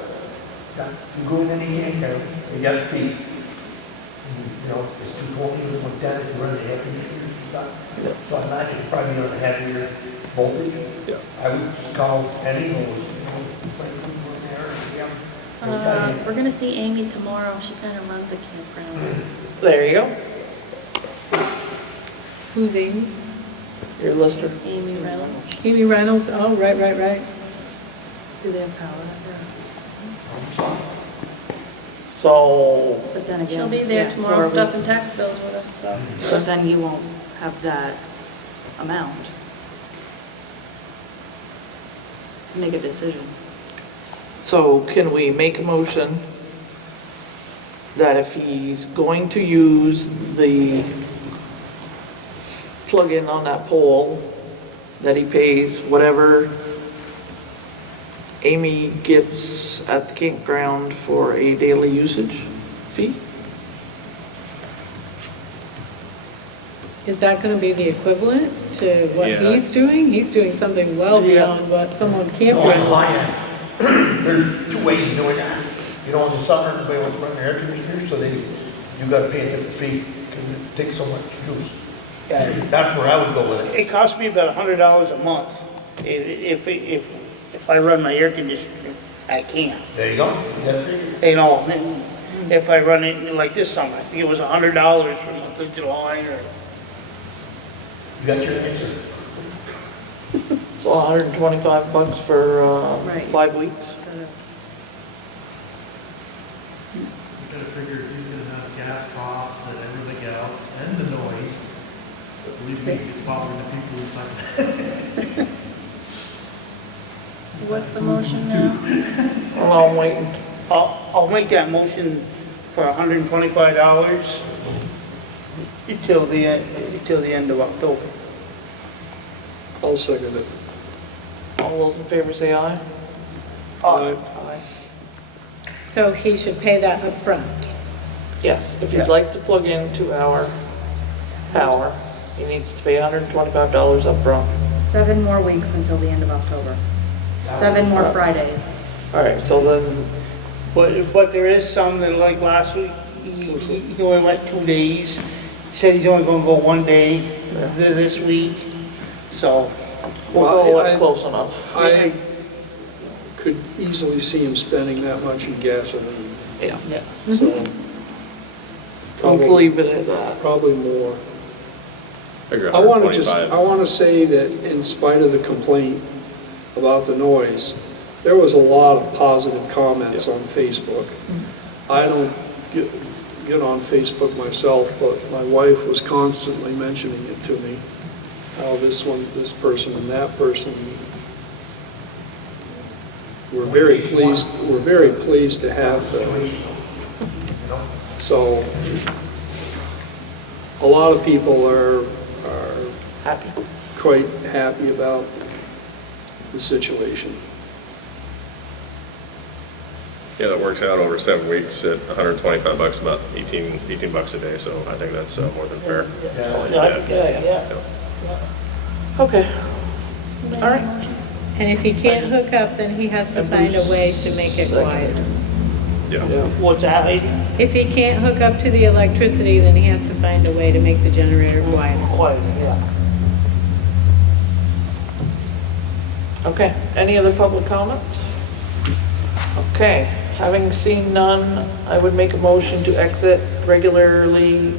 Yeah, you go in any campground, you got a fee. It's 220, you want that, if you run the air conditioner, so I imagine it's probably on a heavier voltage. Yeah. I would call any of those, We're gonna see Amy tomorrow. She kind of runs a campground. There you go, Who's Amy? your lister. Amy Reynolds. Amy Reynolds, oh, right. Do they have power up there? So, But then again. She'll be there yeah, so tomorrow are we- stuffing tax bills with us, so. But then you won't have that amount to make a decision. so can we make a motion that if he's going to use the plug-in on that pole, that he pays whatever Amy gets at the campground for a daily usage fee? Is that going to be the equivalent to what Yeah. he's doing? He's doing something well beyond what someone campground. There's two ways of doing that. In the summer, nobody wants to run their air conditioner, so you gotta pay a different fee, because it takes so much juice. Yeah. That's where I would go with it. It costs me about $100 a month. If I run my air conditioner, I can. There you go. Yes. If I run it like this summer, I think it was $100 for the month of July or. You got your answer. So $125 for Right. 5 weeks? So You gotta figure he's gonna have gas costs and everything else, and the noise. But believe me, it's bothering the people inside. So what's the motion now? Well, I'm waiting. I'll make that motion for $125 until the end of October. I'll second it. All those in favor say aye. Aye. So he should pay that up front. Yes, if you'd like to plug into our power, he needs to pay $125 up front. 7 more weeks until the end of October. 7 more Fridays. All right, so then, But there is some that, like last week, he only went 2 days. Said he's only gonna go 1 day this week, so. we'll call it close enough. I could easily see him spending that much in gasoline, Yeah, so. let's probably- leave it at that. Probably more. Figure I want to 125. say that in spite of the complaint about the noise, there was a lot of positive comments on Facebook. I don't get on Facebook myself, but my wife was constantly mentioning it to me. How this person and that person. We're very pleased to have them. So, a lot of people are Happy. quite happy about the situation. Yeah, that works out over 7 weeks at $125, about 18 bucks a day, so I think that's more than fair. Okay. All right. And if he can't hook up, then he has to find a way to make it quiet. Yeah. What's that, lady? If he can't hook up to the electricity, then he has to find a way to make the generator quiet. Quiet, yeah. Okay, any other public comments? Okay, having seen none, I would make a motion to exit regularly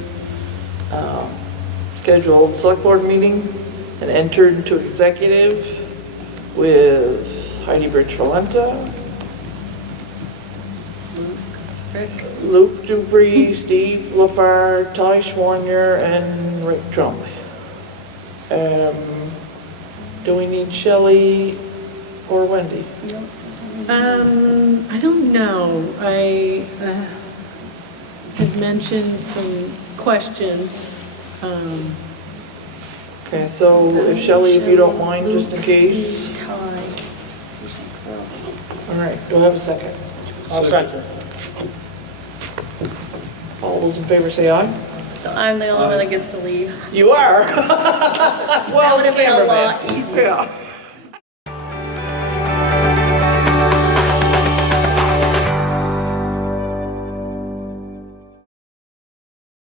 scheduled select board meeting and enter into executive with Heidi Birch-Valenta, Luke Dupree, Steve LaFar, Ty Schwarnier, and Rick Trump. Do we need Shelley or Wendy? I don't know. I had mentioned some questions. Okay, so if Shelley, if you don't mind, just in case. All right, do I have a second? I'll second. All those in favor say aye. So I'm the only one that gets to leave. You are. That Well, would have been a cameraman. lot easier. Yeah.